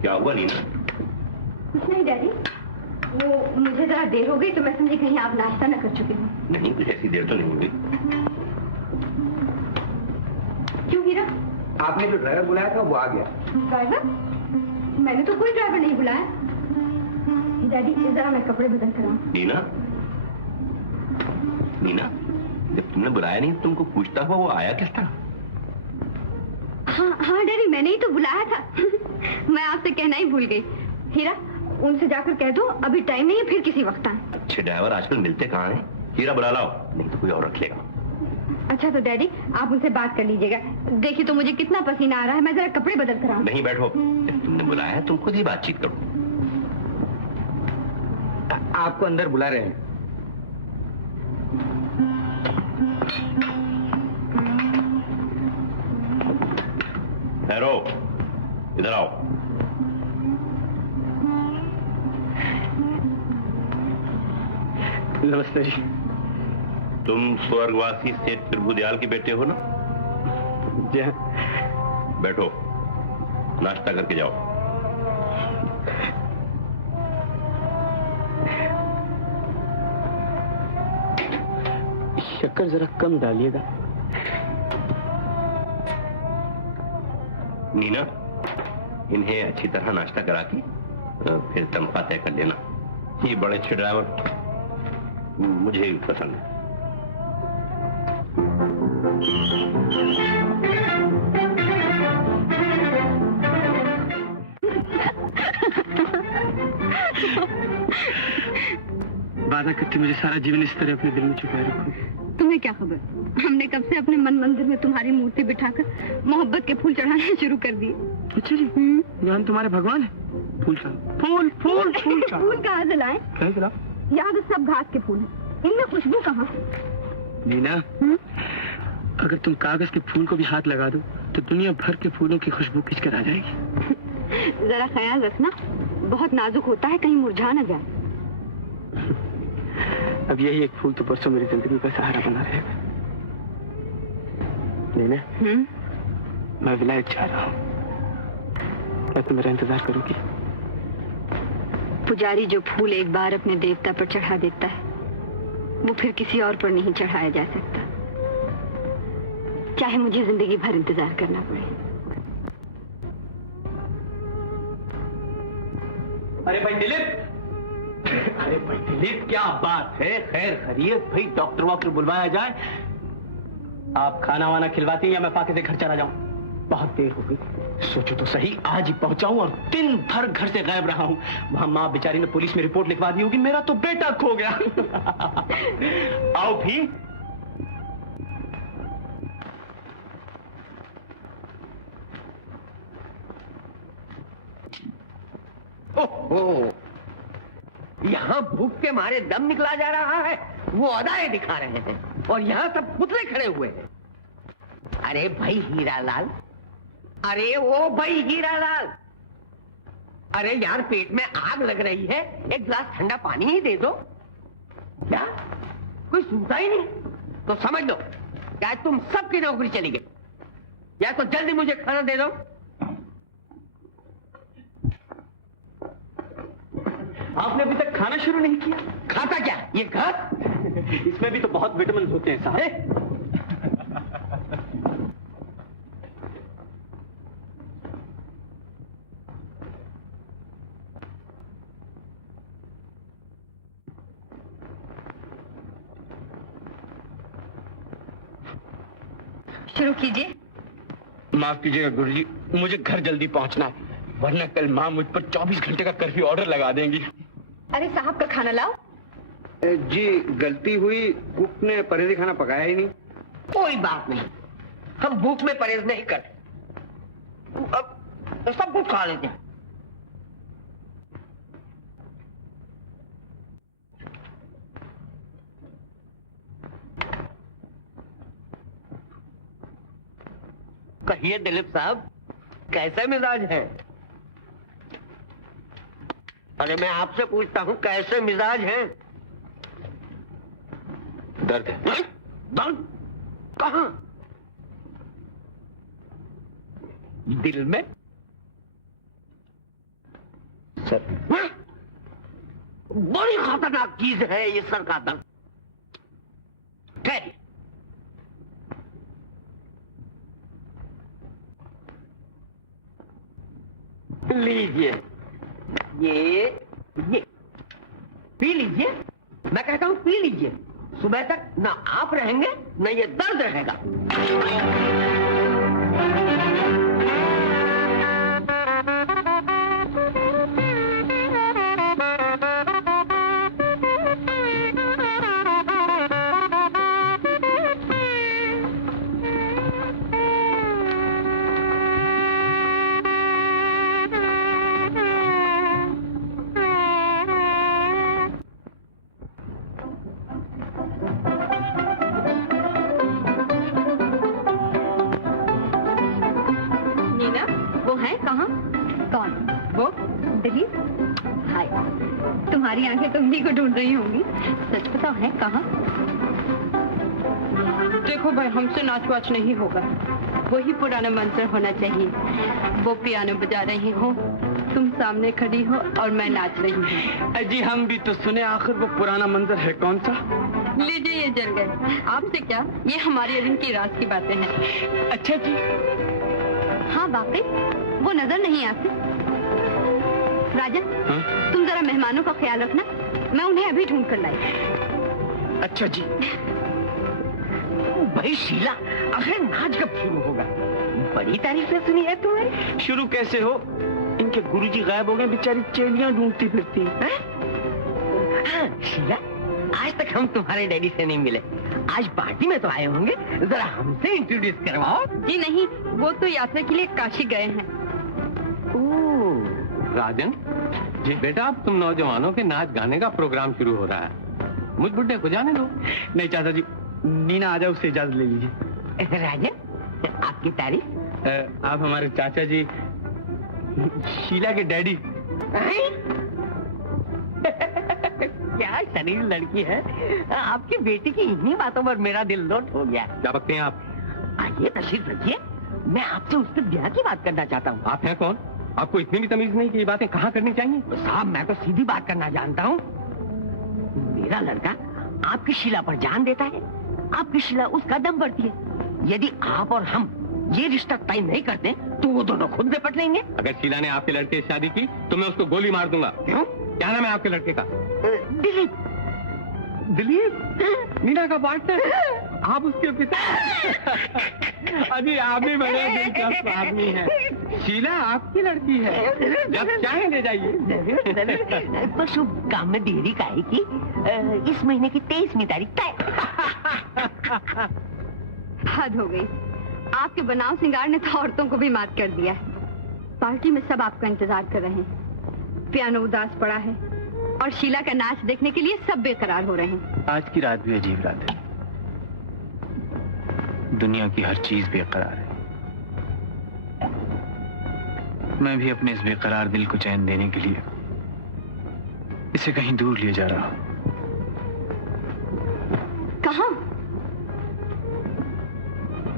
क्या हुआ नीना? कुछ नहीं डैडी, वो मुझे जरा देर हो गई तो मैं समझी कहीं आप नाश्ता न कर चुके हो। नहीं, कुछ ऐसी देर तो नहीं हुई। क्यों हीरा? आपने जो ड्राइवर बुलाया था वो आ गया। ड्राइवर? मैंने तो कोई ड्राइवर नहीं बुलाया। डैडी जरा मैं कपड़े बदल कर आऊं। नीना, नीना, जब तुमने बुलाया नहीं तुमको पूछता हुआ वो आया किस तरह? हाँ डैडी, मैंने ही तो बुलाया था। मैं आपसे कहना ही भूल गई। हीरा, उनसे जाकर कह दो अभी टाइम नहीं है, फिर किसी वक्त आए। अच्छे ड्राइवर आजकल मिलते कहाँ हैं? हीरा बुला लाओ, नहीं तो कोई और रख लेगा। अच्छा तो डैडी आप उनसे बात कर लीजिएगा। देखिए तो मुझे कितना पसीना आ रहा है, मैं जरा कपड़े बदल कर आऊं। नहीं, बैठो, जब तुमने बुलाया है तुम खुद ही बातचीत करो। आपको अंदर बुला रहे हैं। ठहरो, इधर आओ। नमस्ते जी। तुम स्वर्गवासी सेठ प्रभुदयाल के बेटे हो ना? जी हाँ। बैठो, नाश्ता करके जाओ। शक्कर जरा कम डालिएगा। नीना, इन्हें अच्छी तरह नाश्ता करा के फिर तनख्वाह तय कर लेना। ये बड़े अच्छे ड्राइवर मुझे भी पसंद है। वादा करती मुझे सारा जीवन इस तरह अपने दिल में छुपाए रखो। तुम्हें क्या खबर, हमने कब से अपने मन मंदिर में तुम्हारी मूर्ति बिठाकर मोहब्बत के फूल चढ़ाना शुरू कर दिए। अच्छा जी, यहाँ तुम्हारे भगवान है? फूल फूल फूल फूल फूल कहाँ से लाए? यहाँ तो सब घास के फूल हैं, इनमें खुशबू कहाँ? नीना, अगर तुम कागज के फूल को भी हाथ लगा दो तो दुनिया भर के फूलों की खुशबू खिंचकर आ जाएगी। जरा ख्याल रखना, बहुत नाजुक होता है, कहीं मुरझा न जाए। अब यही एक फूल तो परसों मेरी जिंदगी का सहारा बना रहेगा। नीना, मैं विलायत जा रहा हूँ, क्या तुम मेरा इंतजार करोगी? पुजारी जो फूल एक बार अपने देवता पर चढ़ा देता है वो फिर किसी और पर नहीं चढ़ाया जा सकता, चाहे मुझे जिंदगी भर इंतजार करना पड़े। अरे भाई दिलीप, अरे भाई दिलीप, क्या बात है? खैर खैरियत? भाई डॉक्टर वॉक्टर बुलवाया जाए? आप खाना वाना खिलवाती हैं या मैं पाके से घर चला जाऊं? बहुत देर हो गई, सोचो तो सही, आज ही पहुंचाऊं और दिन भर घर से गायब रहा हूं। वहां माँ बेचारी ने पुलिस में रिपोर्ट लिखवा दी होगी, मेरा तो बेटा खो गया। आओ भी। ओहो, यहाँ भूख के मारे दम निकला जा रहा है, वो अदाएं दिखा रहे हैं और यहाँ सब पुतले खड़े हुए हैं। अरे भाई हीरालाल, अरे वो भाई हीरालाल, अरे यार पेट में आग लग रही है, एक गिलास ठंडा पानी ही दे दो। क्या कोई सुनता ही नहीं? तो समझ लो क्या तुम सबकी नौकरी चली गई, या तो जल्दी मुझे खाना दे दो। आपने अभी तक खाना शुरू नहीं किया? खाता क्या ये घास? इसमें भी तो बहुत विटामिन होते हैं साहब। शुरू कीजिए। माफ कीजिएगा गुरुजी, मुझे घर जल्दी पहुंचना है, वरना कल माँ मुझ पर 24 घंटे का कर्फ्यू ऑर्डर लगा देंगी। अरे साहब का खाना लाओ। जी गलती हुई, कुक ने परहेजी खाना पकाया ही नहीं। कोई बात नहीं, हम भूख में परहेज नहीं करते, अब सब कुछ खा लेते हैं। कहिए दिलीप साहब, कैसे मिजाज है? अरे मैं आपसे पूछता हूँ कैसे मिजाज हैं? दर्द है। दर्द कहाँ? दिल में? सर बड़ी खतरनाक चीज है ये सर का दर्द। ठहरिए। लीजिए, ये पी लीजिए, मैं कहता हूं पी लीजिए। सुबह तक ना आप रहेंगे ना ये दर्द रहेगा। तुम्हारी आंखें तुमनी को ढूंढ रही होंगी। सच बताओ है कहाँ? देखो भाई, हमसे नाच वाच नहीं होगा, वही पुराना मंजर होना चाहिए। वो पियानो बजा रही हो, तुम सामने खड़ी हो और मैं नाच रही हूँ। जी हम भी तो सुने, आखिर वो पुराना मंजर है कौन सा? लीजिए, ये जल गए। आपसे क्या, ये हमारी अरिन की राज की बातें हैं। अच्छा जी। हाँ वाकई वो नजर नहीं आती। राजन, तुम जरा मेहमानों का ख्याल रखना, मैं उन्हें अभी ढूंढ कर लाई। अच्छा जी। भाई शीला, आखिर नाच कब शुरू होगा? बड़ी तारीफें सुनी है तुम्हारी। शुरू कैसे हो, इनके गुरुजी गायब हो गए, बेचारी चेलियां ढूंढती फिरती हैं। हाँ, शीला, आज तक हम तुम्हारे डैडी से नहीं मिले, आज पार्टी में तो आए होंगे, जरा हमसे इंट्रोड्यूस करवाओ। जी नहीं, वो तो यात्रा के लिए काशी गए हैं। राजन जी, बेटा अब तुम नौजवानों के नाच गाने का प्रोग्राम शुरू हो रहा है, मुझ बुड्ढे को जाने दो। नहीं चाचा जी, नीना आ जाए, उससे इजाजत ले लीजिए। राजन, आपकी तारीफ? आप हमारे चाचा जी शीला के डैडी। क्या शरीर लड़की है, आपकी बेटी की इन्हीं बातों पर मेरा दिल लोट हो गया। क्या बकते हैं आप? आइए तशरीफ रखिए, मैं आपसे उसके ब्याह की बात करना चाहता हूँ। आप हैं कौन? आपको इतनी भी तमीज नहीं कि ये बातें कहाँ करनी चाहिए? तो साहब, मैं तो सीधी बात करना जानता हूँ। मेरा लड़का आपकी शीला पर जान देता है, आपकी शीला उसका दम भरती है। यदि आप और हम ये रिश्ता तय नहीं करते तो वो दोनों खुद निपट लेंगे। अगर शीला ने आपके लड़के से शादी की तो मैं उसको गोली मार दूंगा। क्यों? क्या नाम है आपके लड़के का? दिलीप। दिलीप? मीना का पार्टनर? आप उसके पिता? अभी आप भी बड़े दिलचस्प आदमी हैं। शीला आपकी लड़की है, जब चाहे ले जाइए। तो शुभ काम में देरी काहे की? इस महीने की 23वीं तारीख तय। हद हो गई, आपके बनाव सिंगार ने तो औरतों को भी मात कर दिया है। पार्टी में सब आपका इंतजार कर रहे हैं, पियानो उदास पड़ा है और शीला का नाच देखने के लिए सब बेकरार हो रहे हैं। आज की रात भी अजीब रात है, दुनिया की हर चीज बेकरार है। मैं भी अपने इस बेकरार दिल को चैन देने के लिए इसे कहीं दूर ले जा रहा हूं। कहां?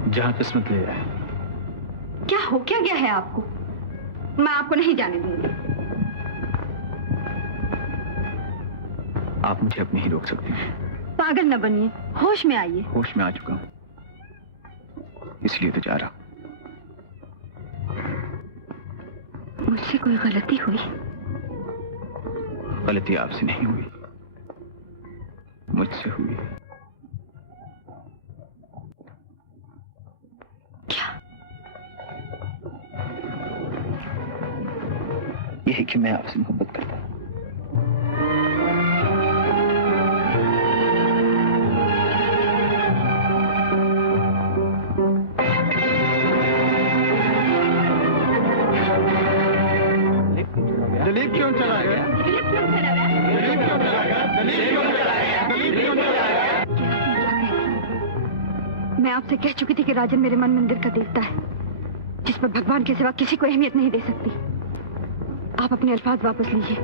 जहां किस्मत ले जाए। क्या हो क्या गया है आपको? मैं आपको नहीं जाने दूंगी। आप मुझे अब नहीं रोक सकती। पागल न बनिए, होश में आइए। होश में आ चुका हूं, इसलिए तो जा रहा हूं। मुझसे कोई गलती हुई? गलती आपसे नहीं हुई, मुझसे हुई है। ही कि मैं आपसे मोहब्बत करता हूँ। दिलीप क्यों चला गया? दिलीप क्यों चला गया? मैं आपसे कह चुकी थी कि राजन मेरे मन मंदिर का देवता है, जिस पर भगवान के सिवा किसी को अहमियत नहीं दे सकती। आप अपने अल्फाज वापस लीजिए।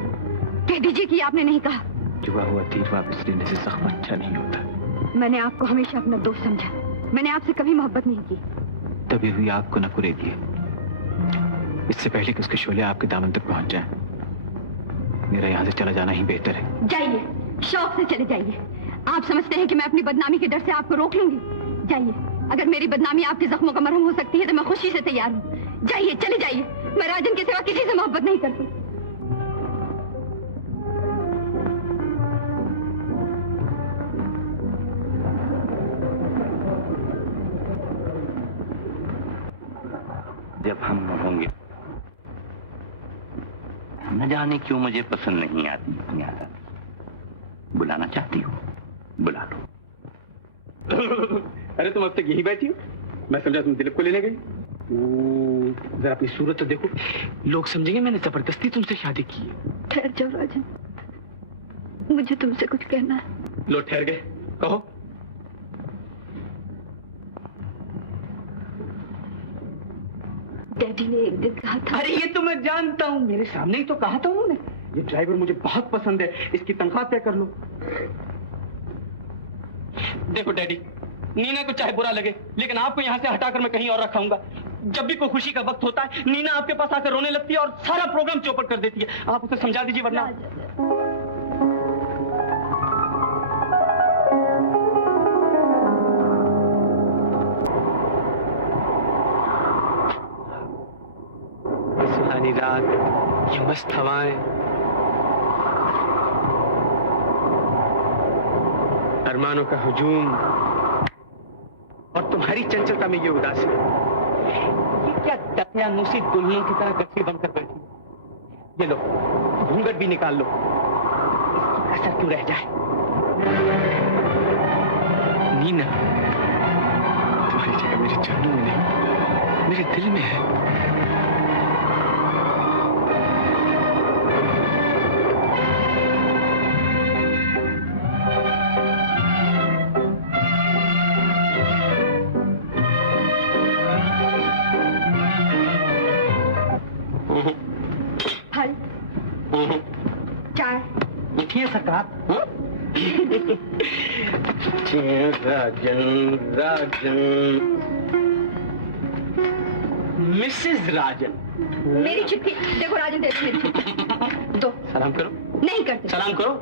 कह दीजिए कि आपने नहीं कहा। जुआ हुआ तीर वापस लेने से जख्म अच्छा नहीं होता। मैंने आपको हमेशा अपना दोस्त समझा। मैंने आपसे कभी मोहब्बत नहीं की। तभी हुई आग को न कुरे दिए, इससे पहले कि उसके शोले आपके दामन तक पहुंच जाए। मेरा यहाँ से चला जाना ही बेहतर है। जाइए, शौक से चले जाइए। आप समझते हैं कि मैं अपनी बदनामी के डर से आपको रोक लूंगी? जाइए। अगर मेरी बदनामी आपके जख्मों का मरहम हो सकती है तो मैं खुशी से तैयार हूँ। जाइए, चले जाइए। मैं राजन के सिवा किसी से मोहब्बत नहीं करती। जब हम होंगे, न जाने क्यों मुझे पसंद नहीं आती अपनी आदत। बुलाना चाहती हो, बुला लो। अरे तुम अब तक यही बैठी हो? मैं समझा तुम दिलीप को लेने गई। जरा अपनी सूरत तो देखो, लोग समझेंगे मैंने जबरदस्ती तुमसे शादी की है। ठहर जाओ राजन, मुझे तुमसे कुछ कहना है। लो ठहर गए, कहो। डैडी ने एक दिन कहा था। अरे ये तो मैं जानता हूँ, मेरे सामने ही तो कहा था उन्होंने। ये ड्राइवर मुझे बहुत पसंद है, इसकी तनख्वाह तय कर लो। देखो डैडी, नीना को चाहे बुरा लगे, लेकिन आपको यहाँ से हटाकर मैं कहीं और रखाऊंगा। जब भी कोई खुशी का वक्त होता है, नीना आपके पास आकर रोने लगती है और सारा प्रोग्राम चौपट कर देती है। आप उसे समझा दीजिए, वरना सुहानी रात, ये मस्त हवाएं, अरमानों का हुजूम और तुम्हारी चंचलता में ये उदासी। ये क्या दकियानूसी दुल्हनों की तरह गठरी बनकर बैठी। ये लो, घूंघट भी निकाल लो, इसकी कसर क्यों रह जाए। नीना, तुम्हारी जगह मेरे चरणों में नहीं, मेरे दिल में है। उठिए सरकार। राजन, राजन, मिसेस राजन। मेरी चिट्ठी देखो राजन, दे मेरी चिट्ठी दो। सलाम करो। नहीं करते। सलाम करो।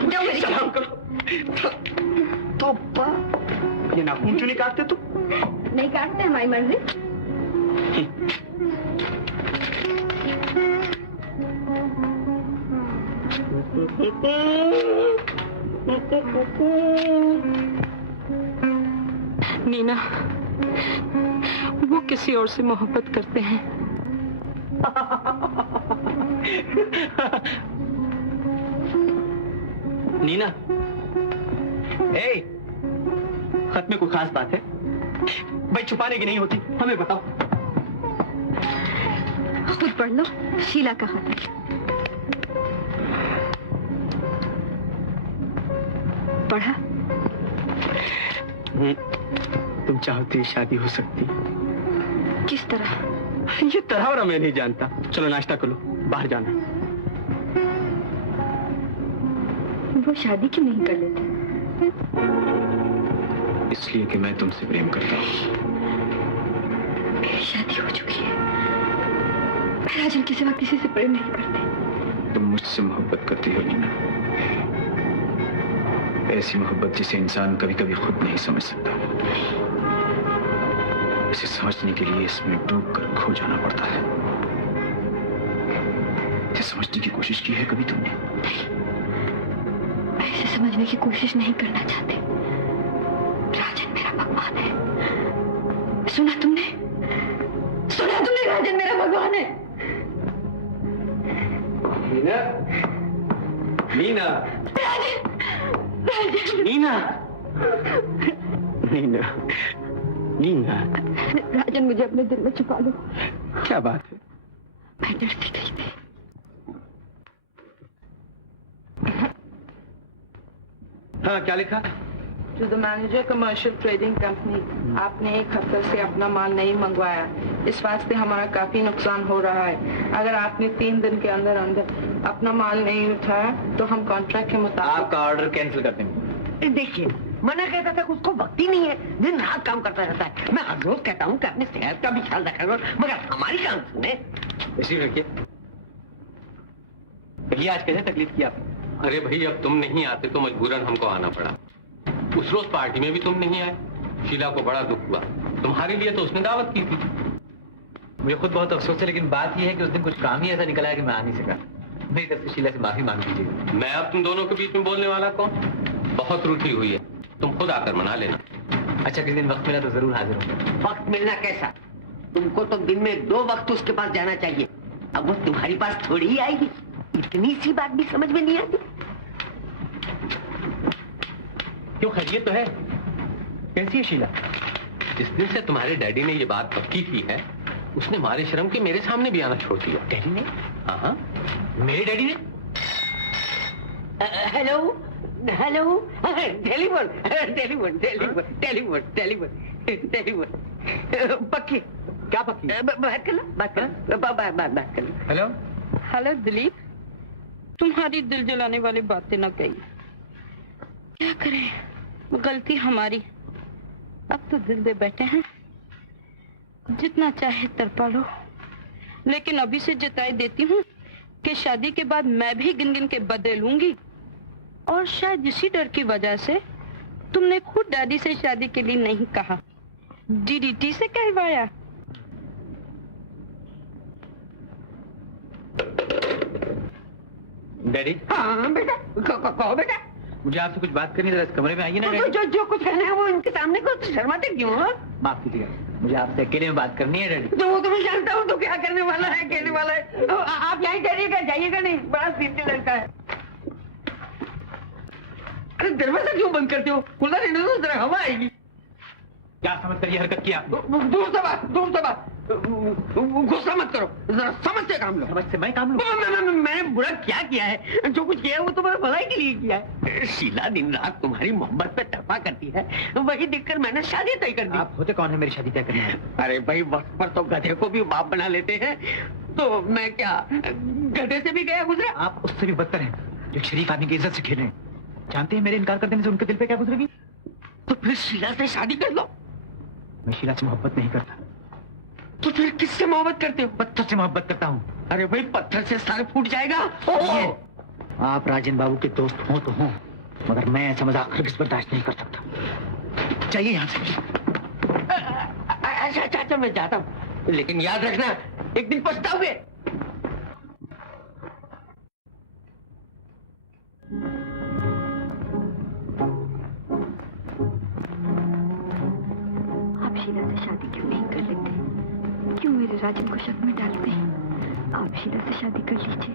दो मेरी सलाम करो। तो ये नाखून क्यों नहीं काटते तुम? नहीं काटते, हमारी मर्जी। नीना, वो किसी और से मोहब्बत करते हैं। नीना, खत में कोई खास बात है? भाई छुपाने की नहीं होती, हमें बताओ। खुद पढ़ लो, शीला का खत। पढ़ा? तुम चाहती शादी हो सकती। किस तरह? ये तरह और मैं नहीं जानता। चलो नाश्ता करो, बाहर जाना। वो शादी क्यों नहीं कर लेते? इसलिए कि मैं तुमसे प्रेम करता हूँ। मेरी शादी हो चुकी है। मैं राजन के सिवा किसी से प्रेम नहीं करती। तुम मुझसे मोहब्बत करती हो नीना, ऐसी मोहब्बत जिसे इंसान कभी कभी खुद नहीं समझ सकता। इसे समझने के लिए इसमें डूबकर खो जाना पड़ता है। इसे समझने की कोशिश की है कभी तुमने? मैं इसे समझने की कोशिश नहीं करना चाहती। राजन मेरा भगवान है। सुना तुमने? सुना तुमने? राजन मेरा भगवान है। नीना, नीना, नीना, नीना, नीना। राजन, मुझे अपने दिल में छुपा लो। क्या बात है? मैं डरती गई थी। हाँ, क्या लिखा? To the manager commercial trading company, आपने 1 हफ्ते से अपना माल नहीं मंगवाया, इस वास्ते हमारा काफी नुकसान हो रहा है। अगर आपने 3 दिन के अंदर अंदर अपना माल नहीं उठाया तो हम कॉन्ट्रैक्ट के मुताबिक आपका ऑर्डर कैंसिल कर देंगे। देखिए, मना कहता था कि उसको वक्त ही नहीं है, दिन रात काम करता रहता है। मैं हर रोज कहता हूँ कि अपने सेहत का भी ख्याल रखा करो, मगर हमारी काम सुने। इसी रखिए। कहिए, आज कैसे तकलीफ की आपने? अरे भाई, अब तुम नहीं आते तो मजबूरन हमको आना पड़ा। उस रोज पार्टी में भी तुम नहीं आए, शीला को बड़ा दुख हुआ। तुम्हारे लिए तो उसने दावत की थी। मुझे खुद बहुत अफसोस है, लेकिन बात यह है कि उस दिन कुछ काम ही ऐसा निकला है कि मैं आ नहीं सका। मेरी तरफ से शीला से माफी मांग लीजिएगा। मैं अब तुम दोनों के बीच में बोलने वाला कौन? बहुत रूठी हुई है, तुम खुद आकर मना लेना। अच्छा, किसी दिन वक्त मिला तो जरूर हाजिर होंगे। वक्त मिलना कैसा? तुमको तो दिन में 2 वक्त उसके पास जाना चाहिए। अब वो तुम्हारी पास थोड़ी ही आएगी। इतनी सी बात भी समझ में नहीं आती। क्यों, खैरियत तो है? कैसी है शीला? जिस दिन से तुम्हारे डैडी ने ये बात पक्की की है, उसने मारे शर्म के मेरे सामने भी आना छोड़ दिया। डैडी ने? हाँ, मेरे डैडी ने? Hello hello, telephone telephone telephone telephone telephone telephone. पक्की? क्या पक्की? बात कर लो, बात कर, बात कर लो। हेलो हेलो दिलीप, तुम्हारी दिल जलाने वाली बातें न कही। क्या करें, गलती हमारी। अब तो दिल दे बैठे हैं, जितना चाहे तड़पा लो, लेकिन अभी से जताई देती हूँ कि शादी के बाद मैं भी गिन गिन के बदले लूंगी। और शायद इसी डर की वजह से तुमने खुद डैडी से शादी के लिए नहीं कहा, डीडीटी से कहवाया। डैडी? हाँ बेटा, कहो बेटा। मुझे आपसे कुछ बात करनी है, जरा इस कमरे में आइए ना। तो जो कुछ कहना है वो इनके सामने को शर्माते क्यों? माफ कीजिएगा, मुझे आपसे अकेले में बात करनी है डैडी। तो वो तो मैं जानता हूँ तो क्या करने वाला है, कहने वाला है। तो आप यहीं ठहरिएगा, जाइएगा नहीं, बड़ा सीधी लड़का है। अरे दरवाजा क्यों बंद करते हो? खुला रहने दो, जरा हवा आएगी। क्या समझ कर ये हरकत की आपने? दूर से बात, दूर से बात। गुस्सा मत करो, जरा समझ से काम लो। समझ से मैं काम लूं? मैंने बुरा क्या किया है? जो कुछ किया है वो तुम्हारे भलाई के लिए किया है। शीला दिन रात तुम्हारी मोहब्बत पे तड़पा करती है, वही देखकर मैंने शादी तय कर दी। आप होते कौन है मेरी शादी तय करने वाले? अरे भाई, वक्त पर तो गधे को भी बाप बना लेते हैं, तो मैं क्या गधे से भी गया गुजरा? आप उससे भी बदतर हैं, जो शरीफ आदमी की इज्जत से खेल रहे हैं। जानते हैं मेरे इनकार कर देने से उनके दिल पे क्या गुजरेगी? तो फिर शीला से शादी कर लो। मैं शीला से मोहब्बत नहीं करता। तो फिर किससे मोहब्बत करते हो? पत्थर से मोहब्बत करता हूँ। अरे भाई, पत्थर से सर फूट जाएगा। आप राजन बाबू के दोस्त हो तो हो, मगर मैं ऐसा मजाक हरगिज़ बर्दाश्त नहीं कर सकता। चाहिए यहाँ से। अच्छा अच्छा, मैं जाता हूँ, लेकिन याद रखना, एक दिन पछताओगे। आप शीला से शादी क्यों नहीं कर लेते? क्यों मेरे राजन को शक में डालते हैं? आप शीला से शादी कर लीजिए,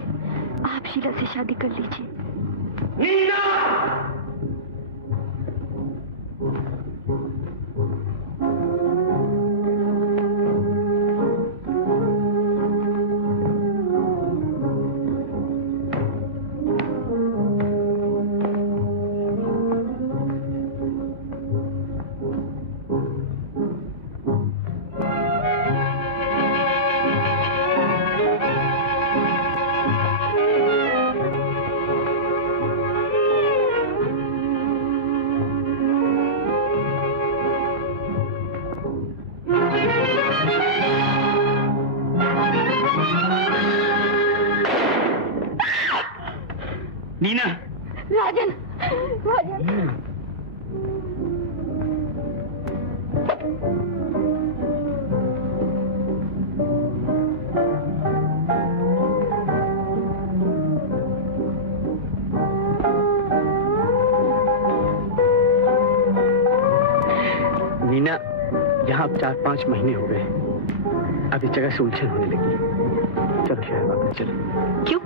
आप शीला से शादी कर लीजिए। नीना! नीना! राजन, राजन। नीना, यहाँ अब 4-5 महीने हो गए, अब इस जगह से उलझन होने लगी। चलो शहर वापस चलो। क्यों?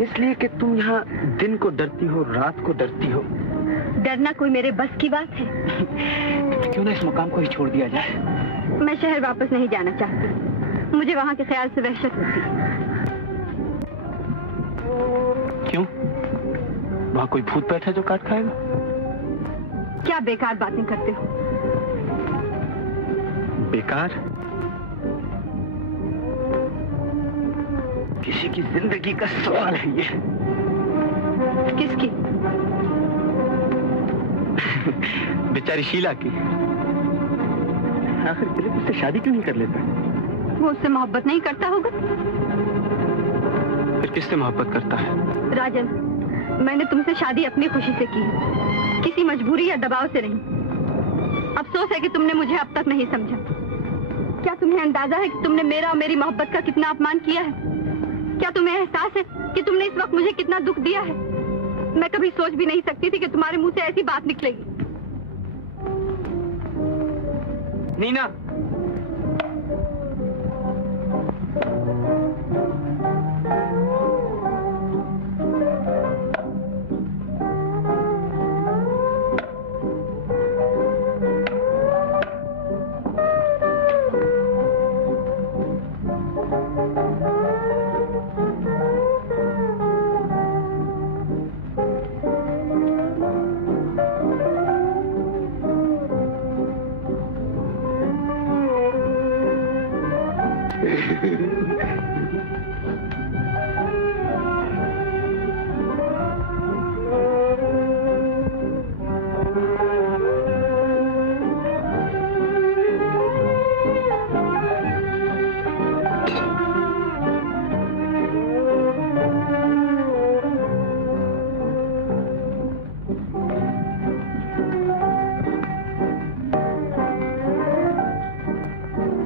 इसलिए कि तुम यहाँ दिन को डरती हो, रात को डरती हो। डरना कोई मेरे बस की बात है? क्यों ना इस मुकाम को ही छोड़ दिया जाए? मैं शहर वापस नहीं जाना चाहती। मुझे वहाँ के ख्याल से वहशत होती है। क्यों? वहाँ कोई भूत बैठा जो काट खाएगा? क्या बेकार बातें करते हो? बेकार? किसी की जिंदगी का सवाल है ये। किसकी? बेचारी शीला की। आखिर दिलीप उससे शादी क्यों नहीं कर लेता? वो उससे मोहब्बत नहीं करता होगा। फिर किससे मोहब्बत करता है? राजन, मैंने तुमसे शादी अपनी खुशी से की है, किसी मजबूरी या दबाव से नहीं। अफसोस है कि तुमने मुझे अब तक नहीं समझा। क्या तुम्हें अंदाजा है कि तुमने मेरा और मेरी मोहब्बत का कितना अपमान किया है? क्या तुम्हें एहसास है कि तुमने इस वक्त मुझे कितना दुख दिया है? मैं कभी सोच भी नहीं सकती थी कि तुम्हारे मुंह से ऐसी बात निकलेगी। नीना,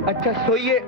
अच्छा सोइए।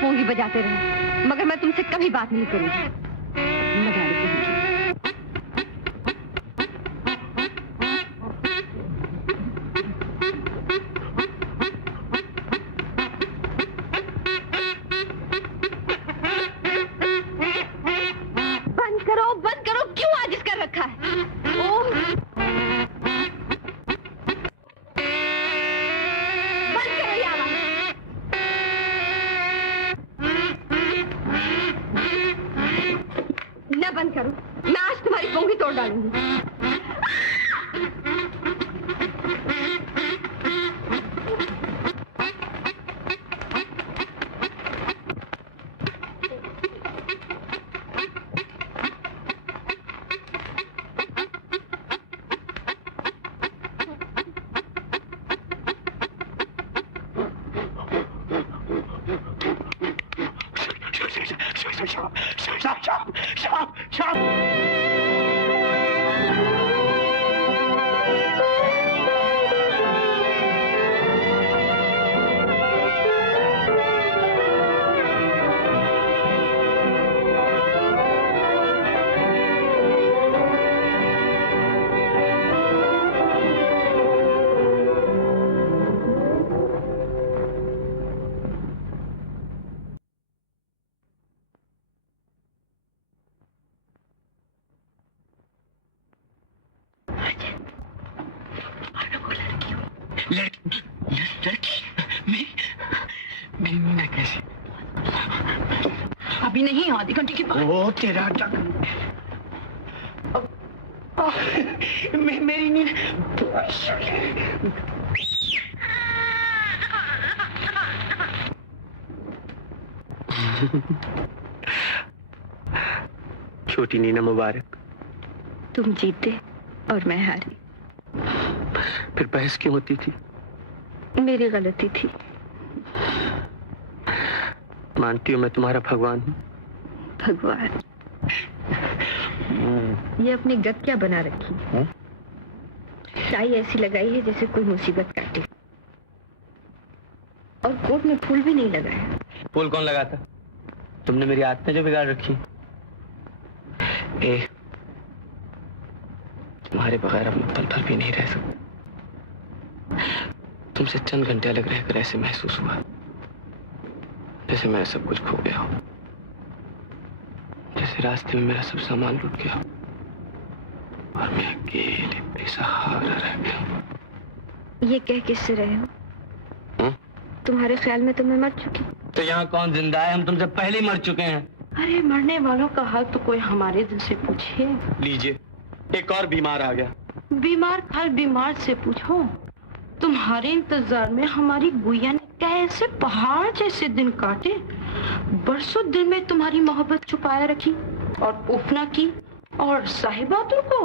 पोंगी बजाते रहो, मगर मैं तुमसे कभी बात नहीं करूंगी। मजाक करूंगी। बंद करो, क्यों आजिज़ कर रखा है? ओह, बंद करो ये आवाज़। न बंद करो, मैं आज तुम्हारी पोंगी तोड़ डालूंगी। अभी नहीं, आधे घंटे के बाद। ओ तेरा मेरी नींद। छोटी नीना मुबारक। तुम जीते और मैं हारी। फिर बहस क्यों होती थी? मेरी गलती थी। मानती हूँ मैं तुम्हारा भगवान हूँ। भगवान? ये अपनी गत क्या बना रखी है? टाई ऐसी लगाई है जैसे कोई मुसीबत काटे, और कोट में फूल भी नहीं लगाया। फूल कौन लगाता? तुमने मेरी आदतें जो बिगाड़ रखी। तुम्हारे बगैर अब मैं पल भर भी नहीं रह सकता। तुमसे चंद घंटे अलग रहकर ऐसे महसूस हुआ जैसे मैं सब कुछ खो गया हूं, जैसे रास्ते में मेरा सब सामान लुट गया और मैं अकेले बेसहारा रह गया हूं। ये कह किससे रहे हो? तुम्हारे ख्याल में तो मैं मर चुकी। तो यहाँ कौन जिंदा है? हम तुमसे पहले ही मर चुके हैं। अरे मरने वालों का हाल तो कोई हमारे दिल से पूछे। लीजिए, एक और बीमार आ गया। बीमार खाल बीमार से पूछो। तुम्हारे इंतजार में हमारी गुड़िया ने कैसे पहाड़ जैसे दिन काटे, बरसों दिल में तुम्हारी मोहब्बत छुपाए रखी और उफना की। और साहिबातुल को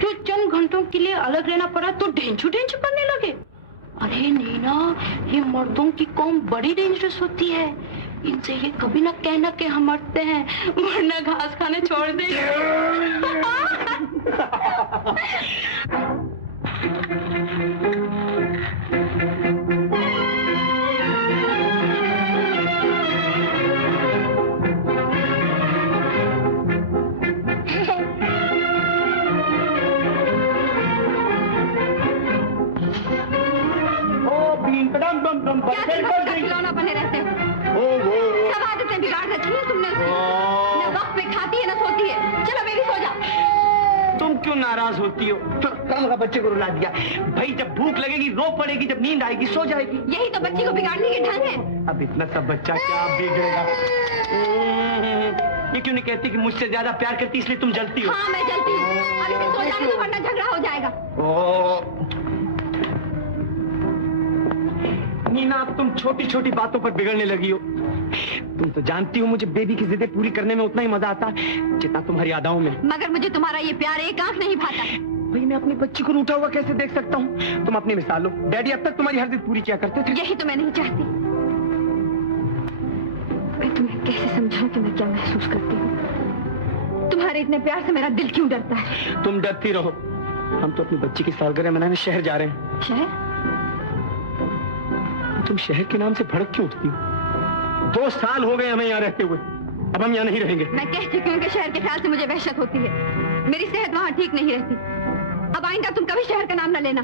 जो चंद घंटों के लिए अलग रहना पड़ा तो ढेंचू ढेंचू करने लगे। अरे नीना, ये मर्दों की कौम बड़ी डेंजरस होती है। इनसे ये कभी ना कहना कि हम मरते हैं, वरना घास खाने छोड़ देंगे। खिलौना बने रहते हैं। सब आदतें बिगाड़ रखी है तुमने उसकी। न वक्त पे खाती है न सोती है। चलो बेबी सो जा। तुम क्यों नाराज होती हो? कम का बच्चे को रुला दिया। भाई जब भूख लगेगी रो पड़ेगी, जब नींद आएगी सो जाएगी। यही तो बच्ची को बिगाड़ने के ढंग है। अब इतना सब बच्चा क्या बिगड़ेगा? ये क्यों नहीं कहती कि मुझसे ज्यादा प्यार करती इसलिए तुम जलती हो? हाँ मैं जलती हूँ। अब इसे सो जाने दो वरना झगड़ा हो जाएगा। नीना, अब तुम छोटी छोटी बातों पर बिगड़ने लगी हो। तुम तो जानती हो मुझे बेबी की जिद्दें पूरी करने में उतना ही मजा आता है जितना तुम्हारी अदाओं में। मगर मुझे तुम्हारा ये प्यार एक आंख नहीं भाता। भाई मैं अपनी बच्ची को रूठा हुआ कैसे देख सकता हूँ? तुम अपनी मिसाल लो। डैडी अब तक तुम्हारी हर जिद पूरी किया करते थे। यही तो मैं नहीं चाहती। मैं तुम्हें कैसे समझाऊं कि मैं क्या महसूस करती हूँ? तुम्हारे इतने प्यार से मेरा दिल क्यों डरता है? तुम डरती रहो। हम तो अपनी बच्ची की सालगिरह मनाने शहर जा रहे हैं। शहर? तुम शहर के नाम से भड़क क्यों उठती हो? 2 साल हो गए हमें यहाँ रहते हुए। अब हम यहाँ नहीं रहेंगे। मैं कह चुकी हूँ कि शहर के ख्याल से मुझे वहशत होती है। मेरी सेहत वहाँ ठीक नहीं रहती। अब आइंदा तुम कभी शहर का नाम न लेना।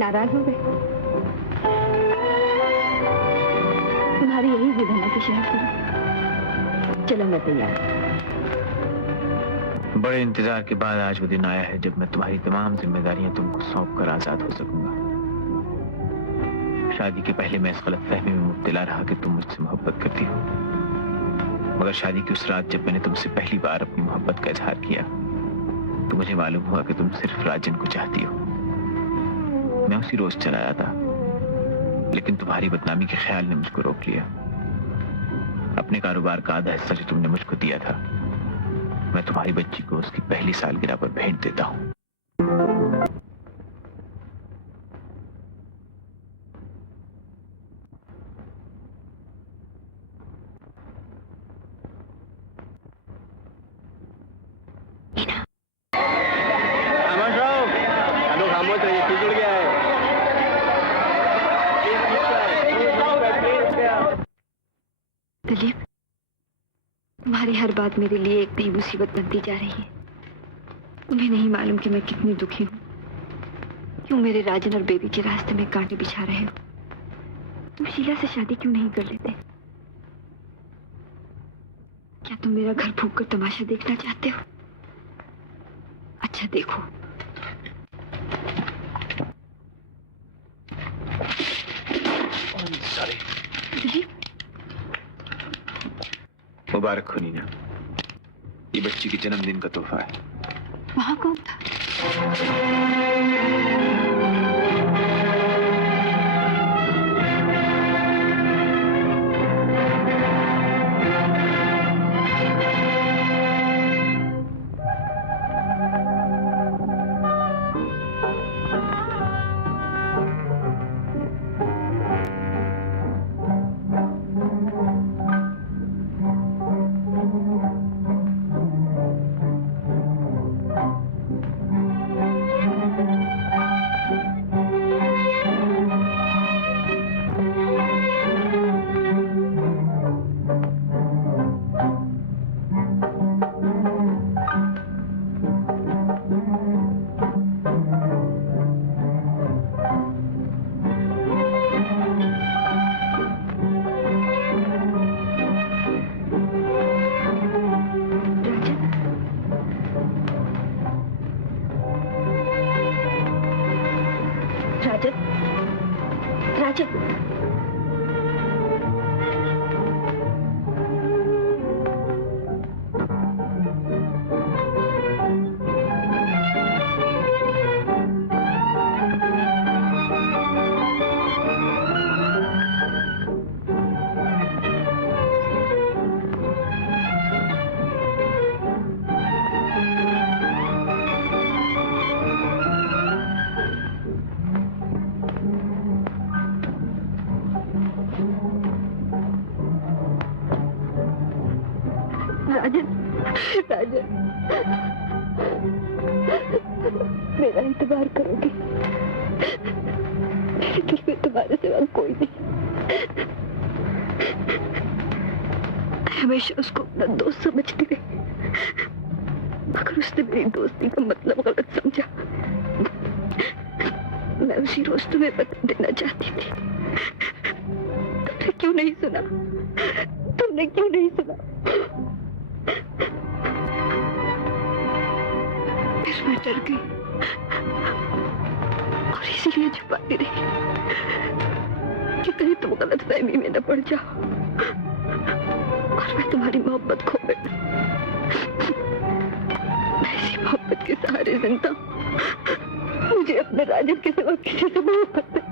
नाराज हो गए? तुम्हारी यही जिद है ना कि शहर से? चलो मैं तैयार। बड़े इंतजार के बाद आज वो दिन आया है जब मैं तुम्हारी तमाम जिम्मेदारियां तुमको सौंप कर आजाद हो सकूंगा। शादी के पहले मैं इस गलतफहमी में मुब्तला रहा कि तुम मुझसे मोहब्बत करती हो, मगर शादी की उस रात जब मैंने तुमसे पहली बार अपनी मोहब्बत का इजहार किया तो मुझे मालूम हुआ कि तुम सिर्फ राजन को चाहती हो। मैं उसी रोज चला आया था, लेकिन तुम्हारी बदनामी के ख्याल ने मुझको रोक लिया। अपने कारोबार का आधा हिस्सा जो तुमने मुझको दिया था मैं तुम्हारी बच्ची को उसकी पहली सालगिरह पर भेंट देता हूँ। खामोश रहिए, चीज उड़ गया है। दिलीप, तुम्हारी हर बात मेरे लिए एक नई मुसीबत बनती जा रही है। तुम्हें नहीं मालूम कि मैं कितनी दुखी हूँ। क्यों मेरे राजन और बेबी के रास्ते में कांटे बिछा रहे हो? तुम शीला से शादी क्यों नहीं कर लेते? क्या तुम मेरा घर फूंक कर तमाशा देखना चाहते हो? अच्छा देखो, मुबारक हो नीना, ये बच्ची के जन्मदिन का तोहफा है। वहाँ कौन था? राजन, मेरा इंतजार करोगे? मेरे दिल में तुम्हारे सिवा कोई नहीं। हमेशा उसको अपना दोस्त समझती रही, मगर उसने मेरी दोस्ती का मतलब गलत समझा। मैं उसी रोज तुम्हें बता देना चाहती थी, तुमने क्यों नहीं सुना? तुमने क्यों नहीं सुना? फिर मैं डर गई और इसीलिए छुपाती रही कि कहीं तुम गलतफहमी में न पड़ जाओ और मैं तुम्हारी मोहब्बत खो बैठूं। मैं इसी मोहब्बत के सहारे जिंदा हूं। मुझे अपने राजन के सिवा किसी से मोहब्बत नहीं।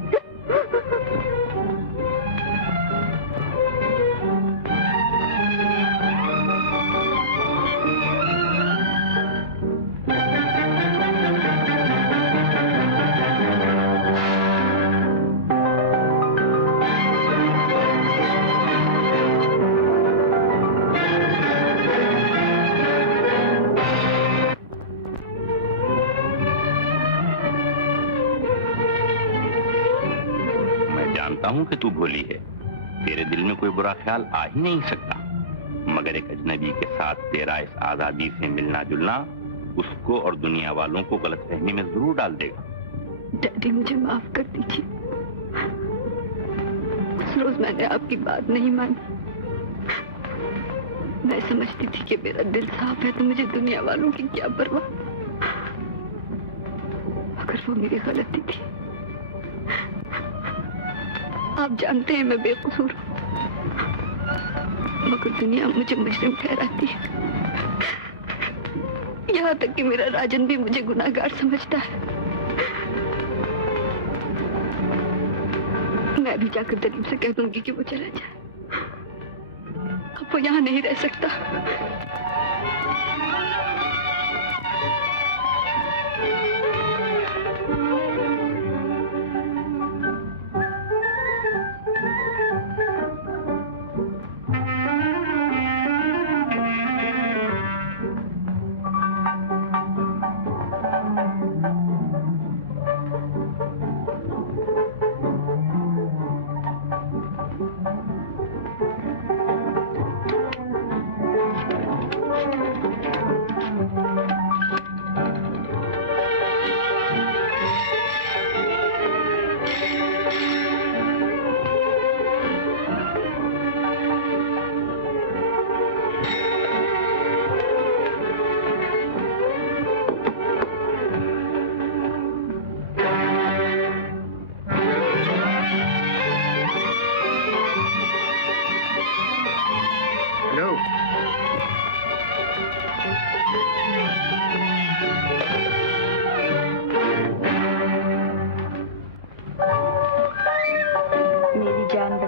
हूं कि तू भोली है, तेरे दिल में कोई बुरा ख्याल आ ही नहीं सकता, मगर एक अजनबी के साथ तेरा इस आजादी से मिलना जुलना उसको और दुनिया वालों को गलतफहमी में जरूर डाल देगा। डैडी, मुझे माफ कर दीजिए। उस रोज मैंने आपकी बात नहीं मानी। मैं समझती थी कि मेरा दिल साफ है तो मुझे दुनिया वालों की क्या परवाह, मगर वो मेरी गलती थी। आप जानते हैं मैं बेकसूर हूं, मगर दुनिया मुझे मुजरिम ठहराती है। यहाँ तक कि मेरा राजन भी मुझे गुनाहगार समझता है। मैं भी जाकर दलील से कह दूंगी कि वो चला जाए। अब वो यहाँ नहीं रह सकता।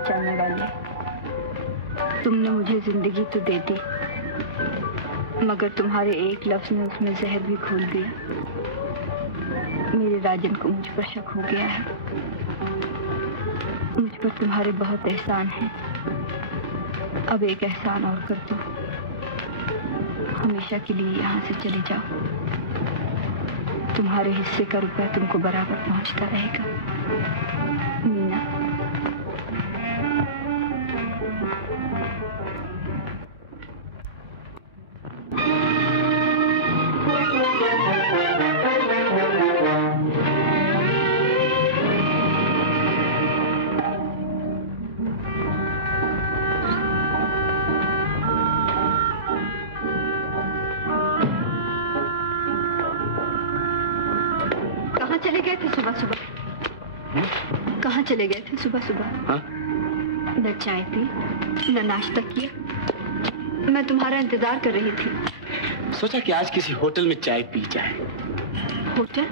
चलने वाली। तुमने मुझे जिंदगी तो दे दी, मगर तुम्हारे एक लफ्ज ने उसमें जहर भी घोल दिया। मेरे राजन को मुझ पर शक हो गया है। मुझ पर तुम्हारे बहुत एहसान हैं। अब एक एहसान और कर दो, हमेशा के लिए यहाँ से चले जाओ। तुम्हारे हिस्से का रुपया तुमको बराबर पहुँचता रहेगा। मीना। चले गए थे सुबह सुबह? कहाँ चले गए थे सुबह सुबह? हाँ? न चाय पी, न नाश्ता किया। मैं तुम्हारा इंतजार कर रही थी। सोचा कि आज किसी होटल में चाय पी जाए। होटल?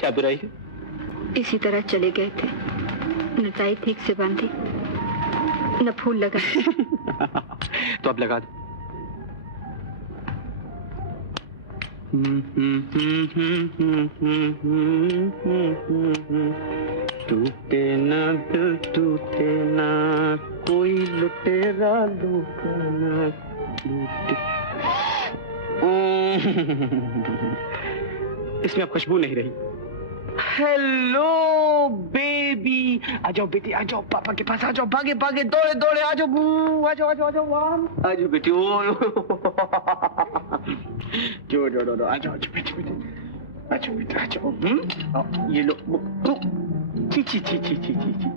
क्या बुराई है? इसी तरह चले गए थे, न टाई ठीक से बांधी, न फूल लगा। तो अब लगा दो। टूटे ना दिल टूटे ना, कोई लुटेरा लुटाना टूटे। इसमें अब खुशबू नहीं रही। हेलो बेबी, आ जाओ बेटी, आ जाओ पापा के पास, आ जाओ, भागे भागे दौड़े दौड़े, आ जाओ बू, आ जाओ आ जाओ आ जाओ, आ जाओ बेटी। ओ जो आ जाओ बेटी बेटी, आ जाओ बेटा, आ जाओ। ये लो। ची ची ची ची ची ची ची,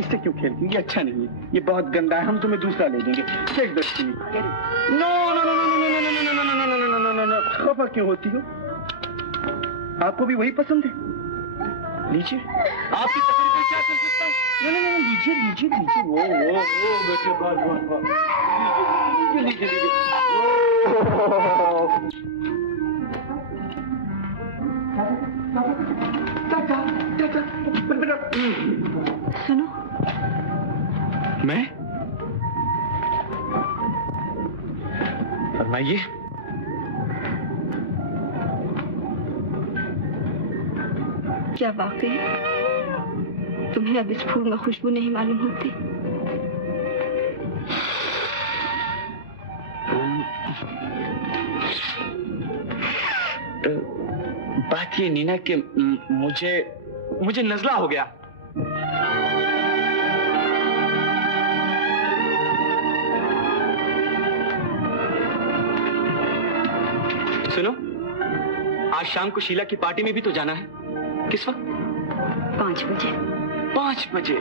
इससे क्यों खेलती हो? ये अच्छा नहीं है, ये बहुत गंदा है, हम तुम्हें दूसरा ले देंगे। फेंक दो इसको। No no no no no no no no no no no no no no, खफा क्यों होती हो? आपको भी वही पसंद है? लीजिए, आपकी पसंद को क्या कर सकता हूँ? नहीं नहीं नहीं, लीजिए लीजिए लीजिए। वो बेटे, बहुत बहुत बहुत, लीजिए लीजिए लीजिए। सुनो। मैं? फरमाइए। क्या वाकई तुम्हें अब इस फूल में खुशबू नहीं मालूम होती? बात ये नीना कि मुझे नजला हो गया। सुनो, आज शाम को शीला की पार्टी में भी तो जाना है। किस वक्त? 5 बजे। 5 बजे?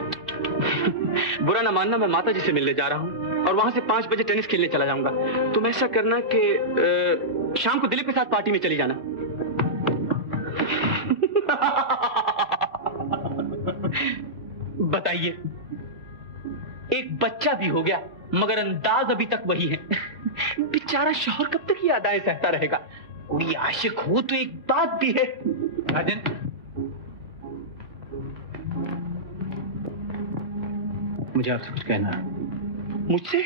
बुरा ना मानना, मैं माता जी से मिलने जा रहा हूँ और वहां से 5 बजे टेनिस खेलने चला जाऊंगा। तुम ऐसा करना कि शाम को दिलीप के साथ पार्टी में चली जाना। बताइए, एक बच्चा भी हो गया मगर अंदाज अभी तक वही है। बेचारा शौहर कब तक ये अदाएं सहता रहेगा? कोई आशिक हो तो एक बात भी है। राजन, मुझे आपसे कुछ कहना है। मुझसे?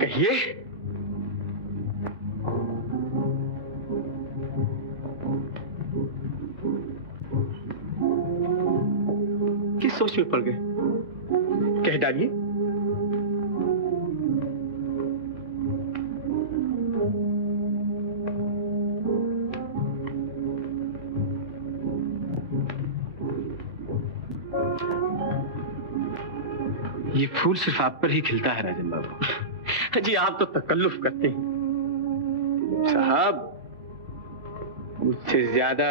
कहिए। किस सोच में पड़ गए? कह डालिए। ये फूल सिर्फ आप पर ही खिलता है राजन बाबू। जी आप तो तकल्लुफ करते हैं साहब, मुझसे ज्यादा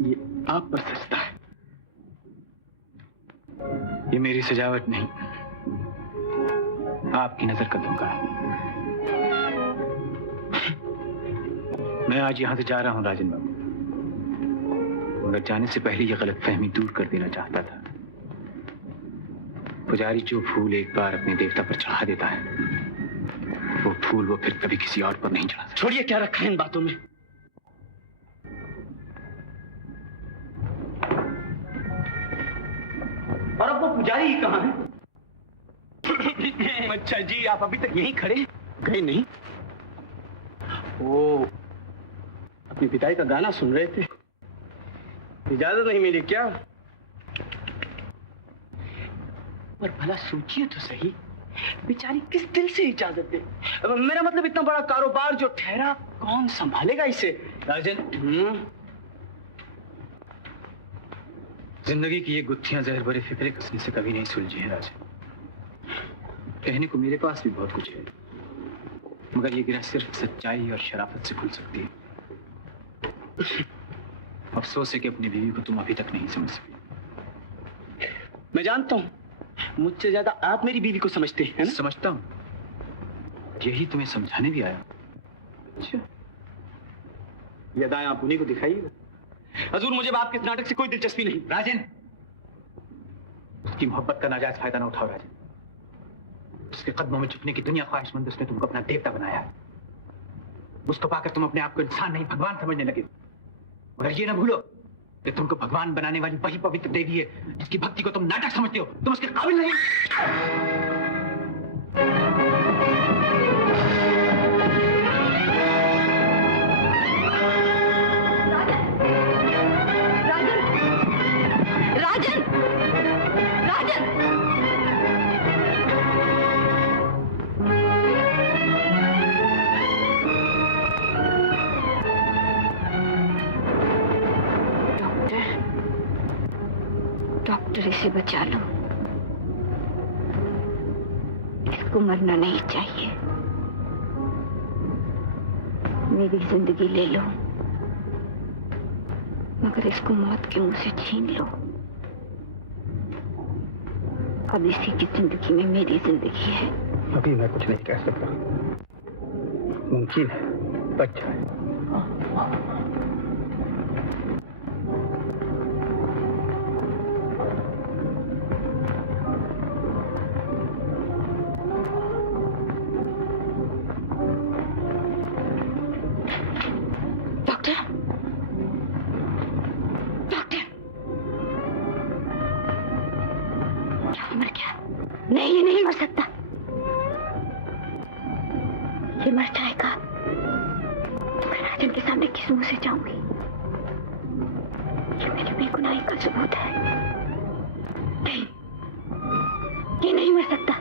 ये आप पर सजता है। ये मेरी सजावट नहीं, आपकी नजर का धोखा है। मैं आज यहां से जा रहा हूं राजन बाबू, मगर जाने से पहले ये गलतफहमी दूर कर देना चाहता था। पुजारी जो फूल एक बार अपने देवता पर चढ़ा देता है, वो फूल वो फिर कभी किसी और पर नहीं चढ़ा सकता। छोड़िए, क्या रखा है इन बातों में। पुजारी कहाँ है? अच्छा जी, आप अभी तक यहीं खड़े गए नहीं? ओ, अपने पिताजी का गाना सुन रहे थे। इजाजत नहीं मिली क्या? पर भला सोचिए तो सही, बेचारी किस दिल से इजाजत दे? मेरा मतलब इतना बड़ा कारोबार जो ठहरा, कौन संभालेगा इसे? राजन, जिंदगी की ये गुत्थियां जहर भरे फिक्रे कसने से कभी नहीं सुलझी है राजन। कहने को मेरे पास भी बहुत कुछ है, मगर ये गिरह सिर्फ सच्चाई और शराफत से खुल सकती है। अफसोस है कि अपनी बीवी को तुम अभी तक नहीं समझ सके। मैं जानता हूं, मुझसे ज्यादा आप मेरी बीवी को समझते हैं ना? समझता हूं, यही तुम्हें समझाने भी आया। अच्छा, ये अदाएं आप उन्हीं को दिखाइएगा। हजूर, मुझे बाप के इस नाटक से कोई दिलचस्पी नहीं। राजन, उसकी मोहब्बत का नाजायज फायदा ना उठाओ राजन। उसके कदमों में झुकने की दुनिया ख्वाहिशमंद उसने तुमको अपना देवता बनाया है। उसको पाकर तुम अपने आप को इंसान नहीं भगवान समझने लगे। मगर ये ना भूलो कि तुमको भगवान बनाने वाली वही पवित्र देवी है जिसकी भक्ति को तुम नाटक समझते हो। तुम उसके काबिल नहीं। राजन, राजन, डॉक्टर इसे बचा लो, इसको मरना नहीं चाहिए। मेरी जिंदगी ले लो, मगर इसको मौत के मुंह से छीन लो। अब इसी की जिंदगी में मेरी जिंदगी है। अभी मैं कुछ नहीं कह सकता, मुमकिन है बच जाए। नहीं, ये नहीं मर सकता। ये मर जाएगा तो मैं राजन के सामने किस मुंह से जाऊंगी? ये मेरी बेगुनाही का सबूत है। नहीं, ये नहीं मर सकता।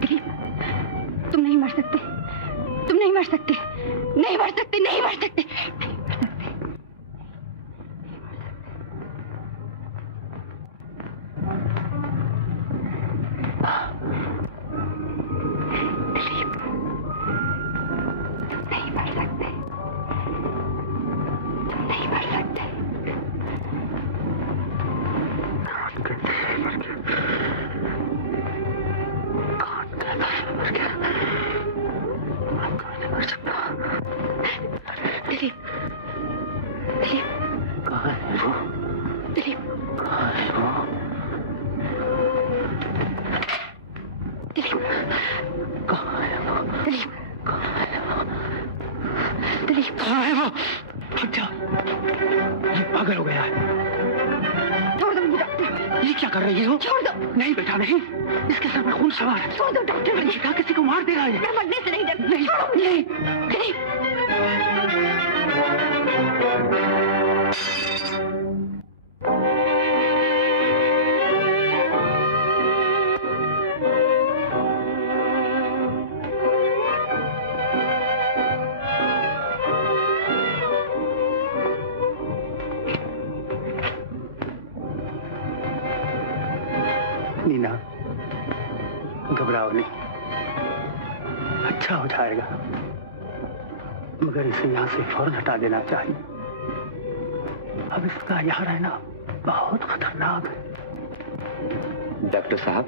दिलीप, तुम नहीं मर सकते, तुम नहीं मर सकते, नहीं मर सकते, नहीं मर सकते। पागल हो गया है। छोड़ दो मुझे डॉक्टर। ये क्या कर रही हो? छोड़ दो। नहीं बेटा नहीं, इसके सर में खून सवार है। छोड़ दो डॉक्टर। क्या किसी को मार देगा ये? मैं मरने से नहीं डरती। नहीं छोड़ो मुझे। नीना, घबराओ नहीं, अच्छा हो जाएगा, मगर इसे यहाँ से फौरन हटा देना चाहिए। अब इसका यहाँ रहना बहुत खतरनाक है। डॉक्टर साहब,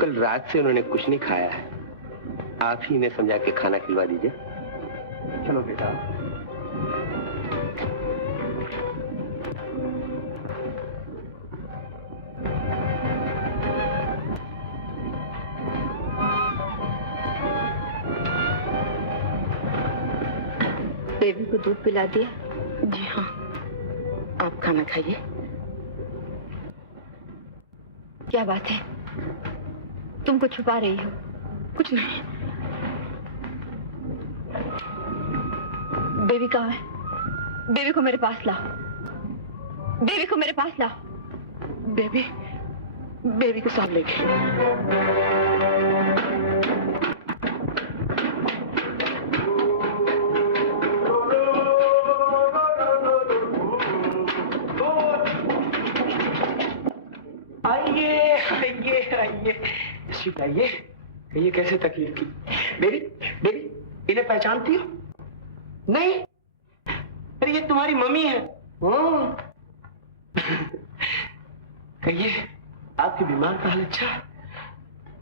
कल रात से उन्होंने कुछ नहीं खाया है, आप ही इन्हें समझा के खाना खिलवा दीजिए। चलो बेटा। बेबी को दूध पिला दिया? जी हाँ, आप खाना खाइए। क्या बात है? तुम कुछ छुपा रही हो? कुछ नहीं। बेबी कहाँ है? बेबी को मेरे पास लाओ। बेबी को मेरे पास लाओ। बेबी को साथ ले गए। आइए, ये कैसे तकलीफ की? बेबी इन्हें पहचानती हो? नहीं? अरे ये तुम्हारी मम्मी है। कहिए, आपकी बीमार का हाल अच्छा है?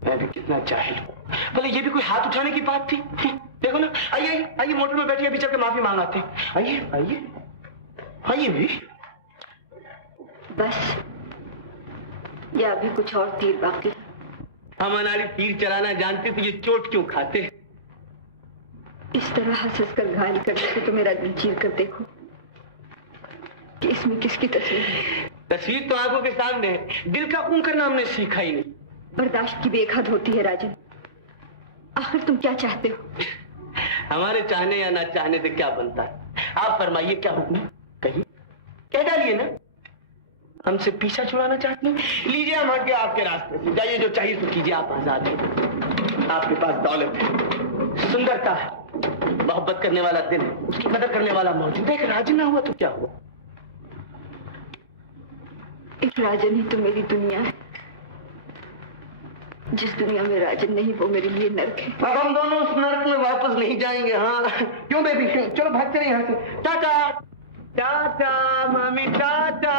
मैं भी कितना जाहिल हूँ। बोले ये भी कोई हाथ उठाने की बात थी? देखो ना, आइए मोटर में बैठिए, अभी चल के माफी मांगाते हैं। आइए भी। बस या अभी कुछ और तीर बाकी? हम अनारी तीर चलाना जानते तो ये चोट क्यों खाते? इस तरह हंस-हंस घायल करने से तो मेरा दिल चीर कर देखो कि इसमें किसकी तस्वीर है। तस्वीर तो आंखों के सामने है, दिल का खून करना हमने सीखा ही नहीं। बर्दाश्त की भी एक हद होती है राजन। आखिर तुम क्या चाहते हो? हमारे चाहने या ना चाहने से क्या बनता है? आप फरमाइए, क्या हुक्म? कहिए, कह डालिए ना। हमसे पीछा छुड़ाना चाहते हैं? लीजिए, हम हट गए आपके रास्ते से। जाइए, जो चाहिए तो कीजिए, आप आजाद हैं। आपके पास दौलत है, सुंदरता है, मोहब्बत करने वाला दिल है, उसकी कदर करने वाला मौजूद है। एक राजन ना हुआ तो क्या हुआ? एक राजन ही तो मेरी दुनिया है। जिस दुनिया में राजन नहीं वो मेरे लिए नर्क है। अब हम दोनों उस नर्क में वापस नहीं जाएंगे। हाँ क्यों बेबी? चलो भागते नहीं यहाँ से। टाटा टाटा मम्मी, टाटा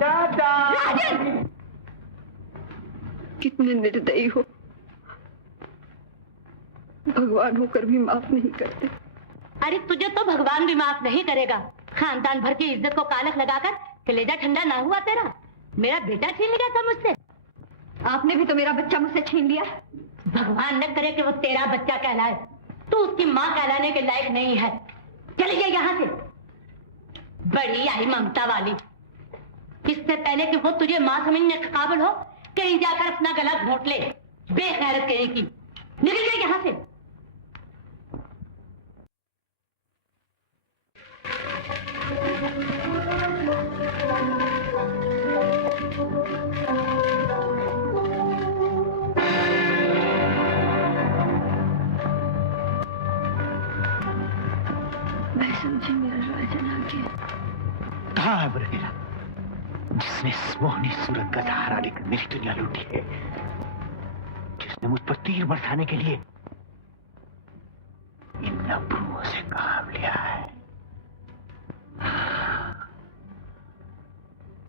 टाटा। कितने निर्दयी हो, भगवान होकर भी माफ नहीं करते। अरे तुझे तो भगवान भी माफ नहीं करेगा। खानदान भर की इज्जत को कालख लगाकर कलेजा ठंडा ना हुआ तेरा? मेरा बेटा छीन लिया था मुझसे। आपने भी तो मेरा बच्चा मुझसे छीन लिया। भगवान न करे कि वो तेरा बच्चा कहलाए। तू उसकी माँ कहलाने के लायक नहीं है। चली जाए यहाँ से। बड़ी आई ममता वाली। इससे पहले कि वो तुझे माँ समझने के काबिल हो, कहीं जाकर अपना गला घोंट ले। बेगैरत कहीं की। निकल जाए यहाँ से। मैं समझी मेरा राजन आ गया। कहाँ है बरेला, जिसने मोहनी सूरत का सहारा लेकर मेरी दुनिया लूटी है, जिसने मुझ पर तीर बरसाने के लिए इन नब्रुओं से काम लिया है,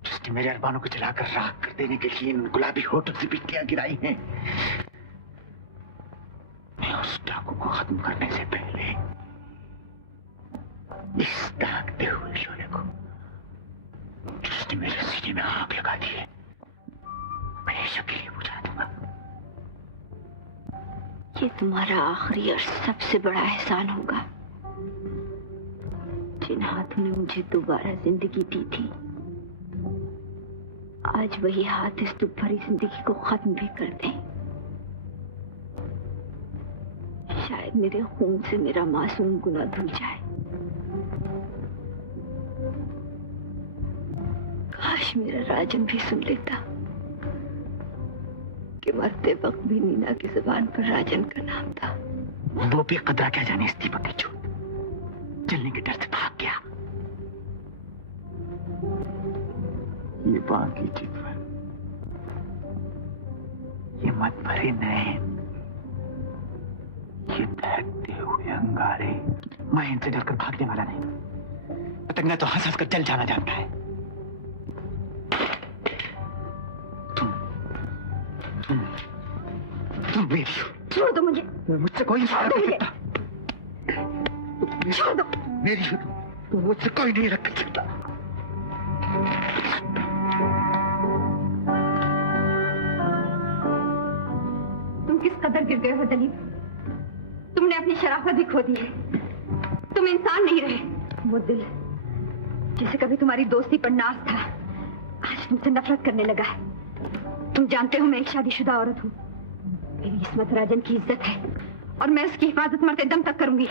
जिसने मेरे अरमानों को जलाकर राख कर देने के लिए इन गुलाबी होठों से पिटकियां गिराई हैं। मैं उस डाकू को खत्म करने से पहले इस दागते हुए शोले को, जिसने मेरे सीने में आग लगा दी है, हमेशा के लिए बुझा दूंगा। ये तुम्हारा आखिरी और सबसे बड़ा एहसान होगा। जिन हाथों ने मुझे दोबारा जिंदगी दी थी, आज वही हाथ इस दुख भरी जिंदगी को खत्म भी कर दें। शायद मेरे खून से मेरा मासूम गुनाह धुल जाए। काश मेरा राजन भी सुन लेता कि मरते वक्त भी नीना की जुबान पर राजन का नाम था। वो बेकदरा क्या जाने इस दीपक की चोट, जलने के डर से भाग गया। ये बाकी जीवन, ये मत भरे नैन, ये दहकते हुए अंगारे, मैं इनसे डरकर भागने वाला नहीं। पतंगा तो हंस हंस कर जल जाना जानता है। तुम मेरी हो। छोड़ दो मुझे। मुझसे कोई नहीं रख सकता। छोड़ दो। मेरी हो तुम, मुझसे कोई नहीं रख सकता। तुम किस कदर गिर गए हो दलीप। तुमने अपनी शराफत भी खो दी है। तुम इंसान नहीं रहे। वो दिल जिसे कभी तुम्हारी दोस्ती पर नाज था, आज तुमसे नफरत करने लगा है। तुम जानते हो मैं एक शादीशुदा औरत हूँ। मेरी इस्मत राजन की इज्जत है और मैं उसकी हिफाजत मरते दम तक करूंगी,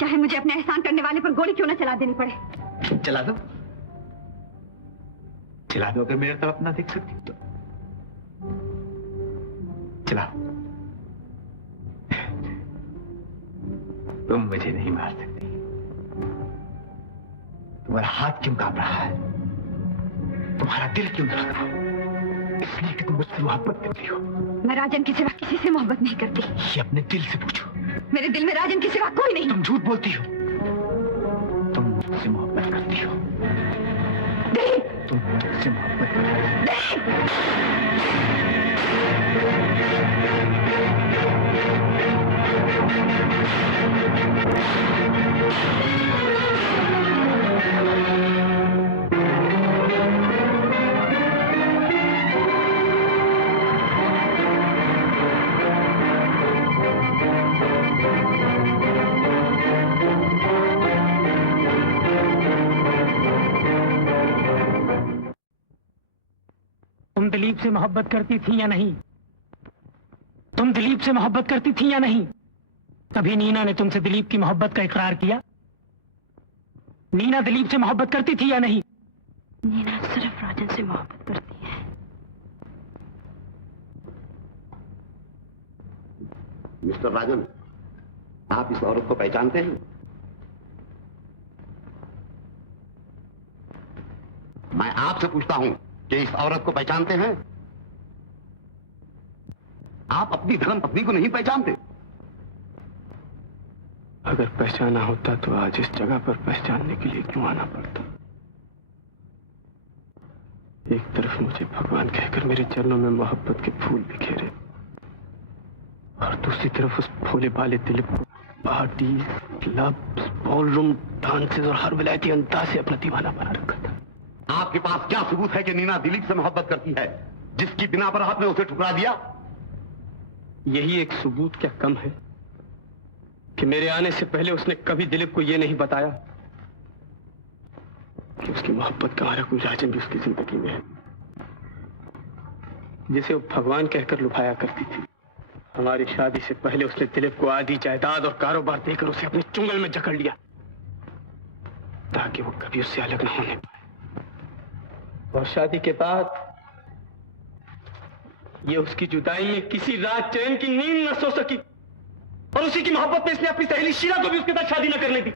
चाहे मुझे अपने एहसान करने वाले पर गोली क्यों न चला देनी पड़े। चला दो, चला दो, अगर मेरे तरफ अपना देख सकती तो चलाओ। तुम मुझे नहीं मार सकती। तुम्हारा हाथ क्यों कांप रहा है, तुम्हारा दिल क्यों धड़क रहा है? इसलिए कि तुम मुझसे मोहब्बत करती हो। मैं राजन के सिवा किसी से मोहब्बत नहीं करती। ये अपने दिल से पूछो। मेरे दिल में राजन के सिवा कोई नहीं। तुम झूठ बोलती हो। तुम मुझसे मोहब्बत करती हो। तुम मुझसे मोहब्बत करती तुम दिलीप से मोहब्बत करती थी या नहीं? तुम दिलीप से मोहब्बत करती थी या नहीं? कभी नीना ने तुमसे दिलीप की मोहब्बत का इकरार किया? नीना दिलीप से मोहब्बत करती थी या नहीं? नीना सिर्फ राजन से मोहब्बत करती है। मिस्टर राजन, आप इस औरत को पहचानते हैं? मैं आपसे पूछता हूं कि इस औरत को पहचानते हैं? आप अपनी धर्म पत्नी को नहीं पहचानते? अगर पहचाना होता तो आज इस जगह पर पहचानने के लिए क्यों आना पड़ता? एक तरफ मुझे भगवान कहकर मेरे चरणों में मोहब्बत के फूल बिखेरे और दूसरी तरफ उस भोले भाले दिलीप को पार्टी, क्लब, बॉलरूम, डांसेस और हर विलायती अंदाज से अपना दीवाना बना रखा था। आपके पास क्या सबूत है कि नीना दिलीप से मोहब्बत करती है, जिसकी बिना पर आपने उसे ठुकरा दिया? यही एक सबूत क्या कम है कि मेरे आने से पहले उसने कभी दिलीप को यह नहीं बताया कि उसकी मोहब्बत का हमारा कोई राजन भी उसकी जिंदगी में है, जिसे वो भगवान कहकर लुभाया करती थी। हमारी शादी से पहले उसने दिलीप को आधी जायदाद और कारोबार देकर उसे अपने चुंगल में जकड़ लिया ताकि वो कभी उससे अलग न होने पाए। और शादी के बाद ये उसकी जुदाई में किसी रात चैन की नींद न सो सकी और उसी की मोहब्बत में इसने अपनी सहेली शीला को भी उसके साथ शादी न करने दी।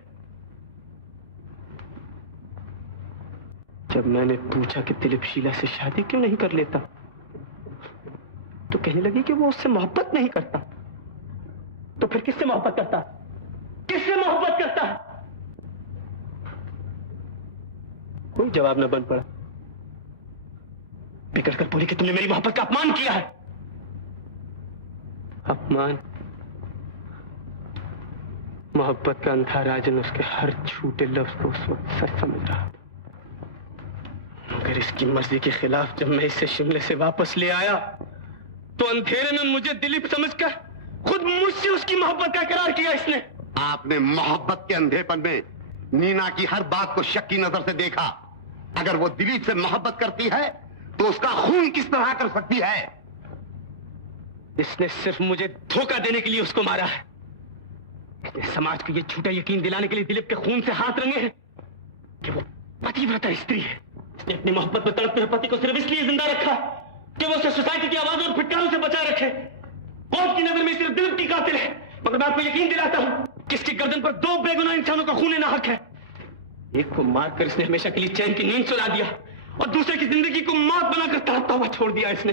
जब मैंने पूछा कि दिलीप शीला से शादी क्यों नहीं कर लेता तो कहने लगी कि वो उससे मोहब्बत नहीं करता। तो फिर किससे मोहब्बत करता? किससे मोहब्बत करता? कोई जवाब न बन पड़ा। बिगड़ कर बोली कि तुमने मेरी मोहब्बत का अपमान किया है। अपमान? मोहब्बत का अंधा राजन उसके हर झूठे लफ्ज को उस वक्त सच समझ रहा था, मगर इसकी मर्जी के खिलाफ जब मैं इसे शिमले से वापस ले आया तो अंधेरे में मुझे दिलीप समझकर खुद मुझसे उसकी मोहब्बत का इकरार किया इसने। आपने मोहब्बत के अंधेपन में नीना की हर बात को शक की नजर से देखा। अगर वो दिलीप से मोहब्बत करती है तो उसका खून किस तरह कर सकती है? इसने सिर्फ मुझे धोखा देने के लिए उसको मारा है। इसने समाज को यह झूठा यकीन दिलाने के लिए दिलीप के खून से हाथ रंगे हैं कि वो पतिव्रता स्त्री है। इसने अपनी मोहब्बत में तड़पते हुए पति को सिर्फ इसलिए जिंदा रखा कि वो उसे सोसाइटी की आवाजों और फिटकारों से बचा रखे। कोर्ट की नजर में सिर्फ दिलीप की कातिल है, मगर मैं आपको यकीन दिलाता हूं कि इसकी गर्दन पर 2 बेगुनाह इंसानों का खून नाहक है। एक को मारकर इसने हमेशा के लिए चैन की नींद सुला दिया और दूसरे की जिंदगी को मौत बनाकर तड़पता हुआ छोड़ दिया इसने।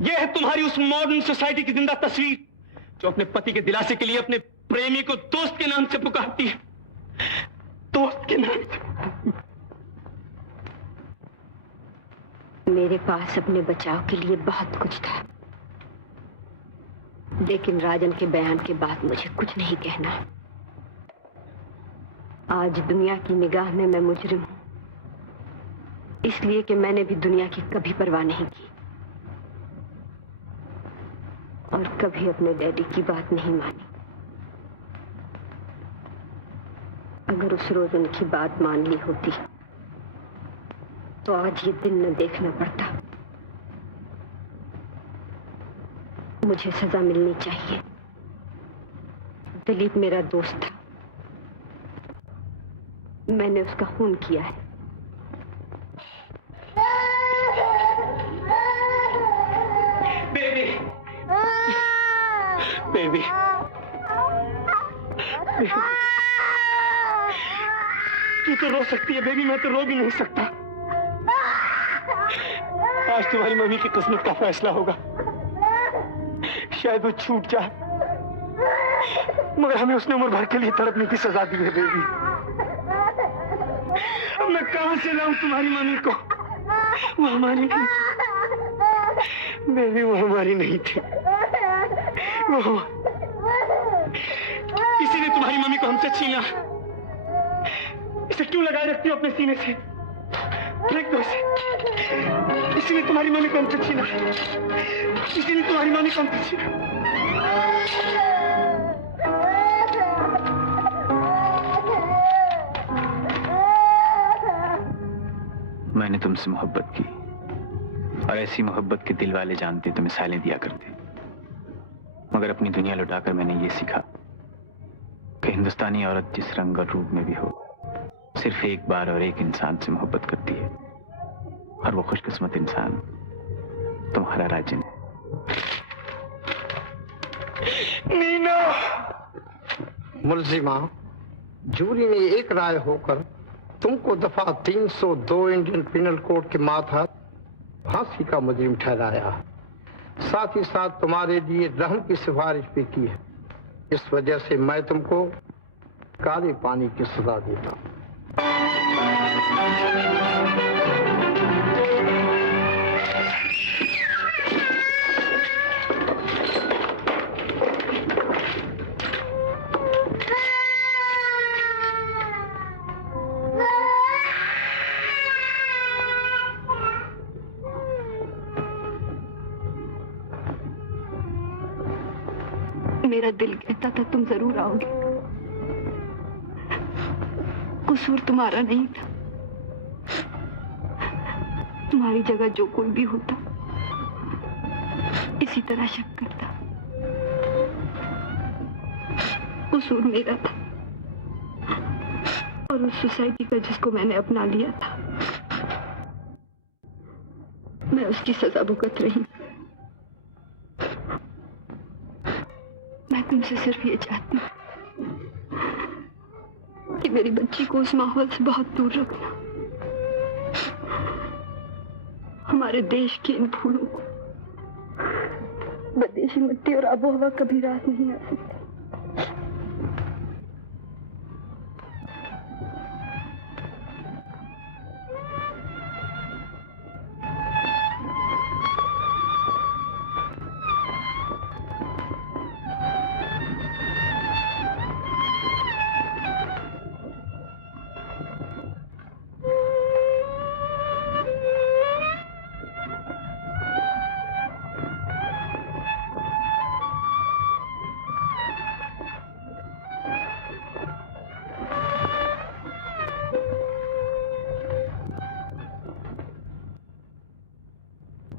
यह है तुम्हारी उस मॉडर्न सोसाइटी की जिंदा तस्वीर जो अपने पति के दिलासे के लिए अपने प्रेमी को दोस्त के नाम से पुकारती है। दोस्त के नाम से। मेरे पास अपने बचाव के लिए बहुत कुछ था, लेकिन राजन के बयान के बाद मुझे कुछ नहीं कहना। आज दुनिया की निगाह में मैं मुजरिम हूं, इसलिए कि मैंने भी दुनिया की कभी परवाह नहीं की और कभी अपने डैडी की बात नहीं मानी। अगर उस रोज उनकी बात मान ली होती तो आज ये दिन न देखना पड़ता। मुझे सजा मिलनी चाहिए। दिलीप मेरा दोस्त था, मैंने उसका खून किया है। बेबी, बेबी, तू तो रो सकती है बेबी, मैं तो रो भी नहीं सकता। आज तुम्हारी मम्मी की किस्मत का फैसला होगा, शायद वो छूट जाए, मगर हमें उसने उम्र भर के लिए तड़पने की सजा दी है बेबी। अब मैं कहां से लाऊं तुम्हारी मम्मी को? वो हमारी नहीं बेबी, वो हमारी नहीं थी। वो किसी ने तुम्हारी मम्मी को हमसे छीना। इसे क्यों लगाए रखती हो अपने सीने से? फेंक दो इसे। किसी ने तुम्हारी मम्मी को हमसे छीना, किसी ने तुम्हारी मम्मी को हमसे छीना। मैंने तुमसे मोहब्बत की, और ऐसी मोहब्बत के दिल वाले जानते तो मिसालें दिया करते, मगर अपनी दुनिया लुटाकर मैंने ये सीखा कि हिंदुस्तानी औरत जिस रंग और रूप में भी हो, सिर्फ एक बार और एक इंसान से मोहब्बत करती है, और वो खुशकिस्मत इंसान तुम्हारा राजन है। नीना! मुलजिमा, जूरी ने एक राय होकर तुमको दफा 302 इंडियन पिनल कोड के मातहत फांसी का मुजरिम ठहराया, साथ ही साथ तुम्हारे लिए रहम की सिफारिश भी की है। इस वजह से मैं तुमको काले पानी की सजा देता हूं। मेरा दिल कहता था तुम जरूर आओगे। कसूर तुम्हारा नहीं था। तुम्हारी जगह जो कोई भी होता इसी तरह शक करता। कसूर मेरा था, और उस सोसाइटी का जिसको मैंने अपना लिया था, मैं उसकी सजा भुगत रही। मैं तुमसे सिर्फ ये चाहती हूँ कि मेरी बच्ची को उस माहौल से बहुत दूर रखना। हमारे देश के इन फूलों को बदेशी मिट्टी और आबो हवा कभी रास नहीं आ सकती।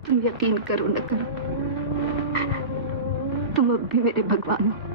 तुम यकीन करो न करो, तुम अब भी मेरे भगवान हो।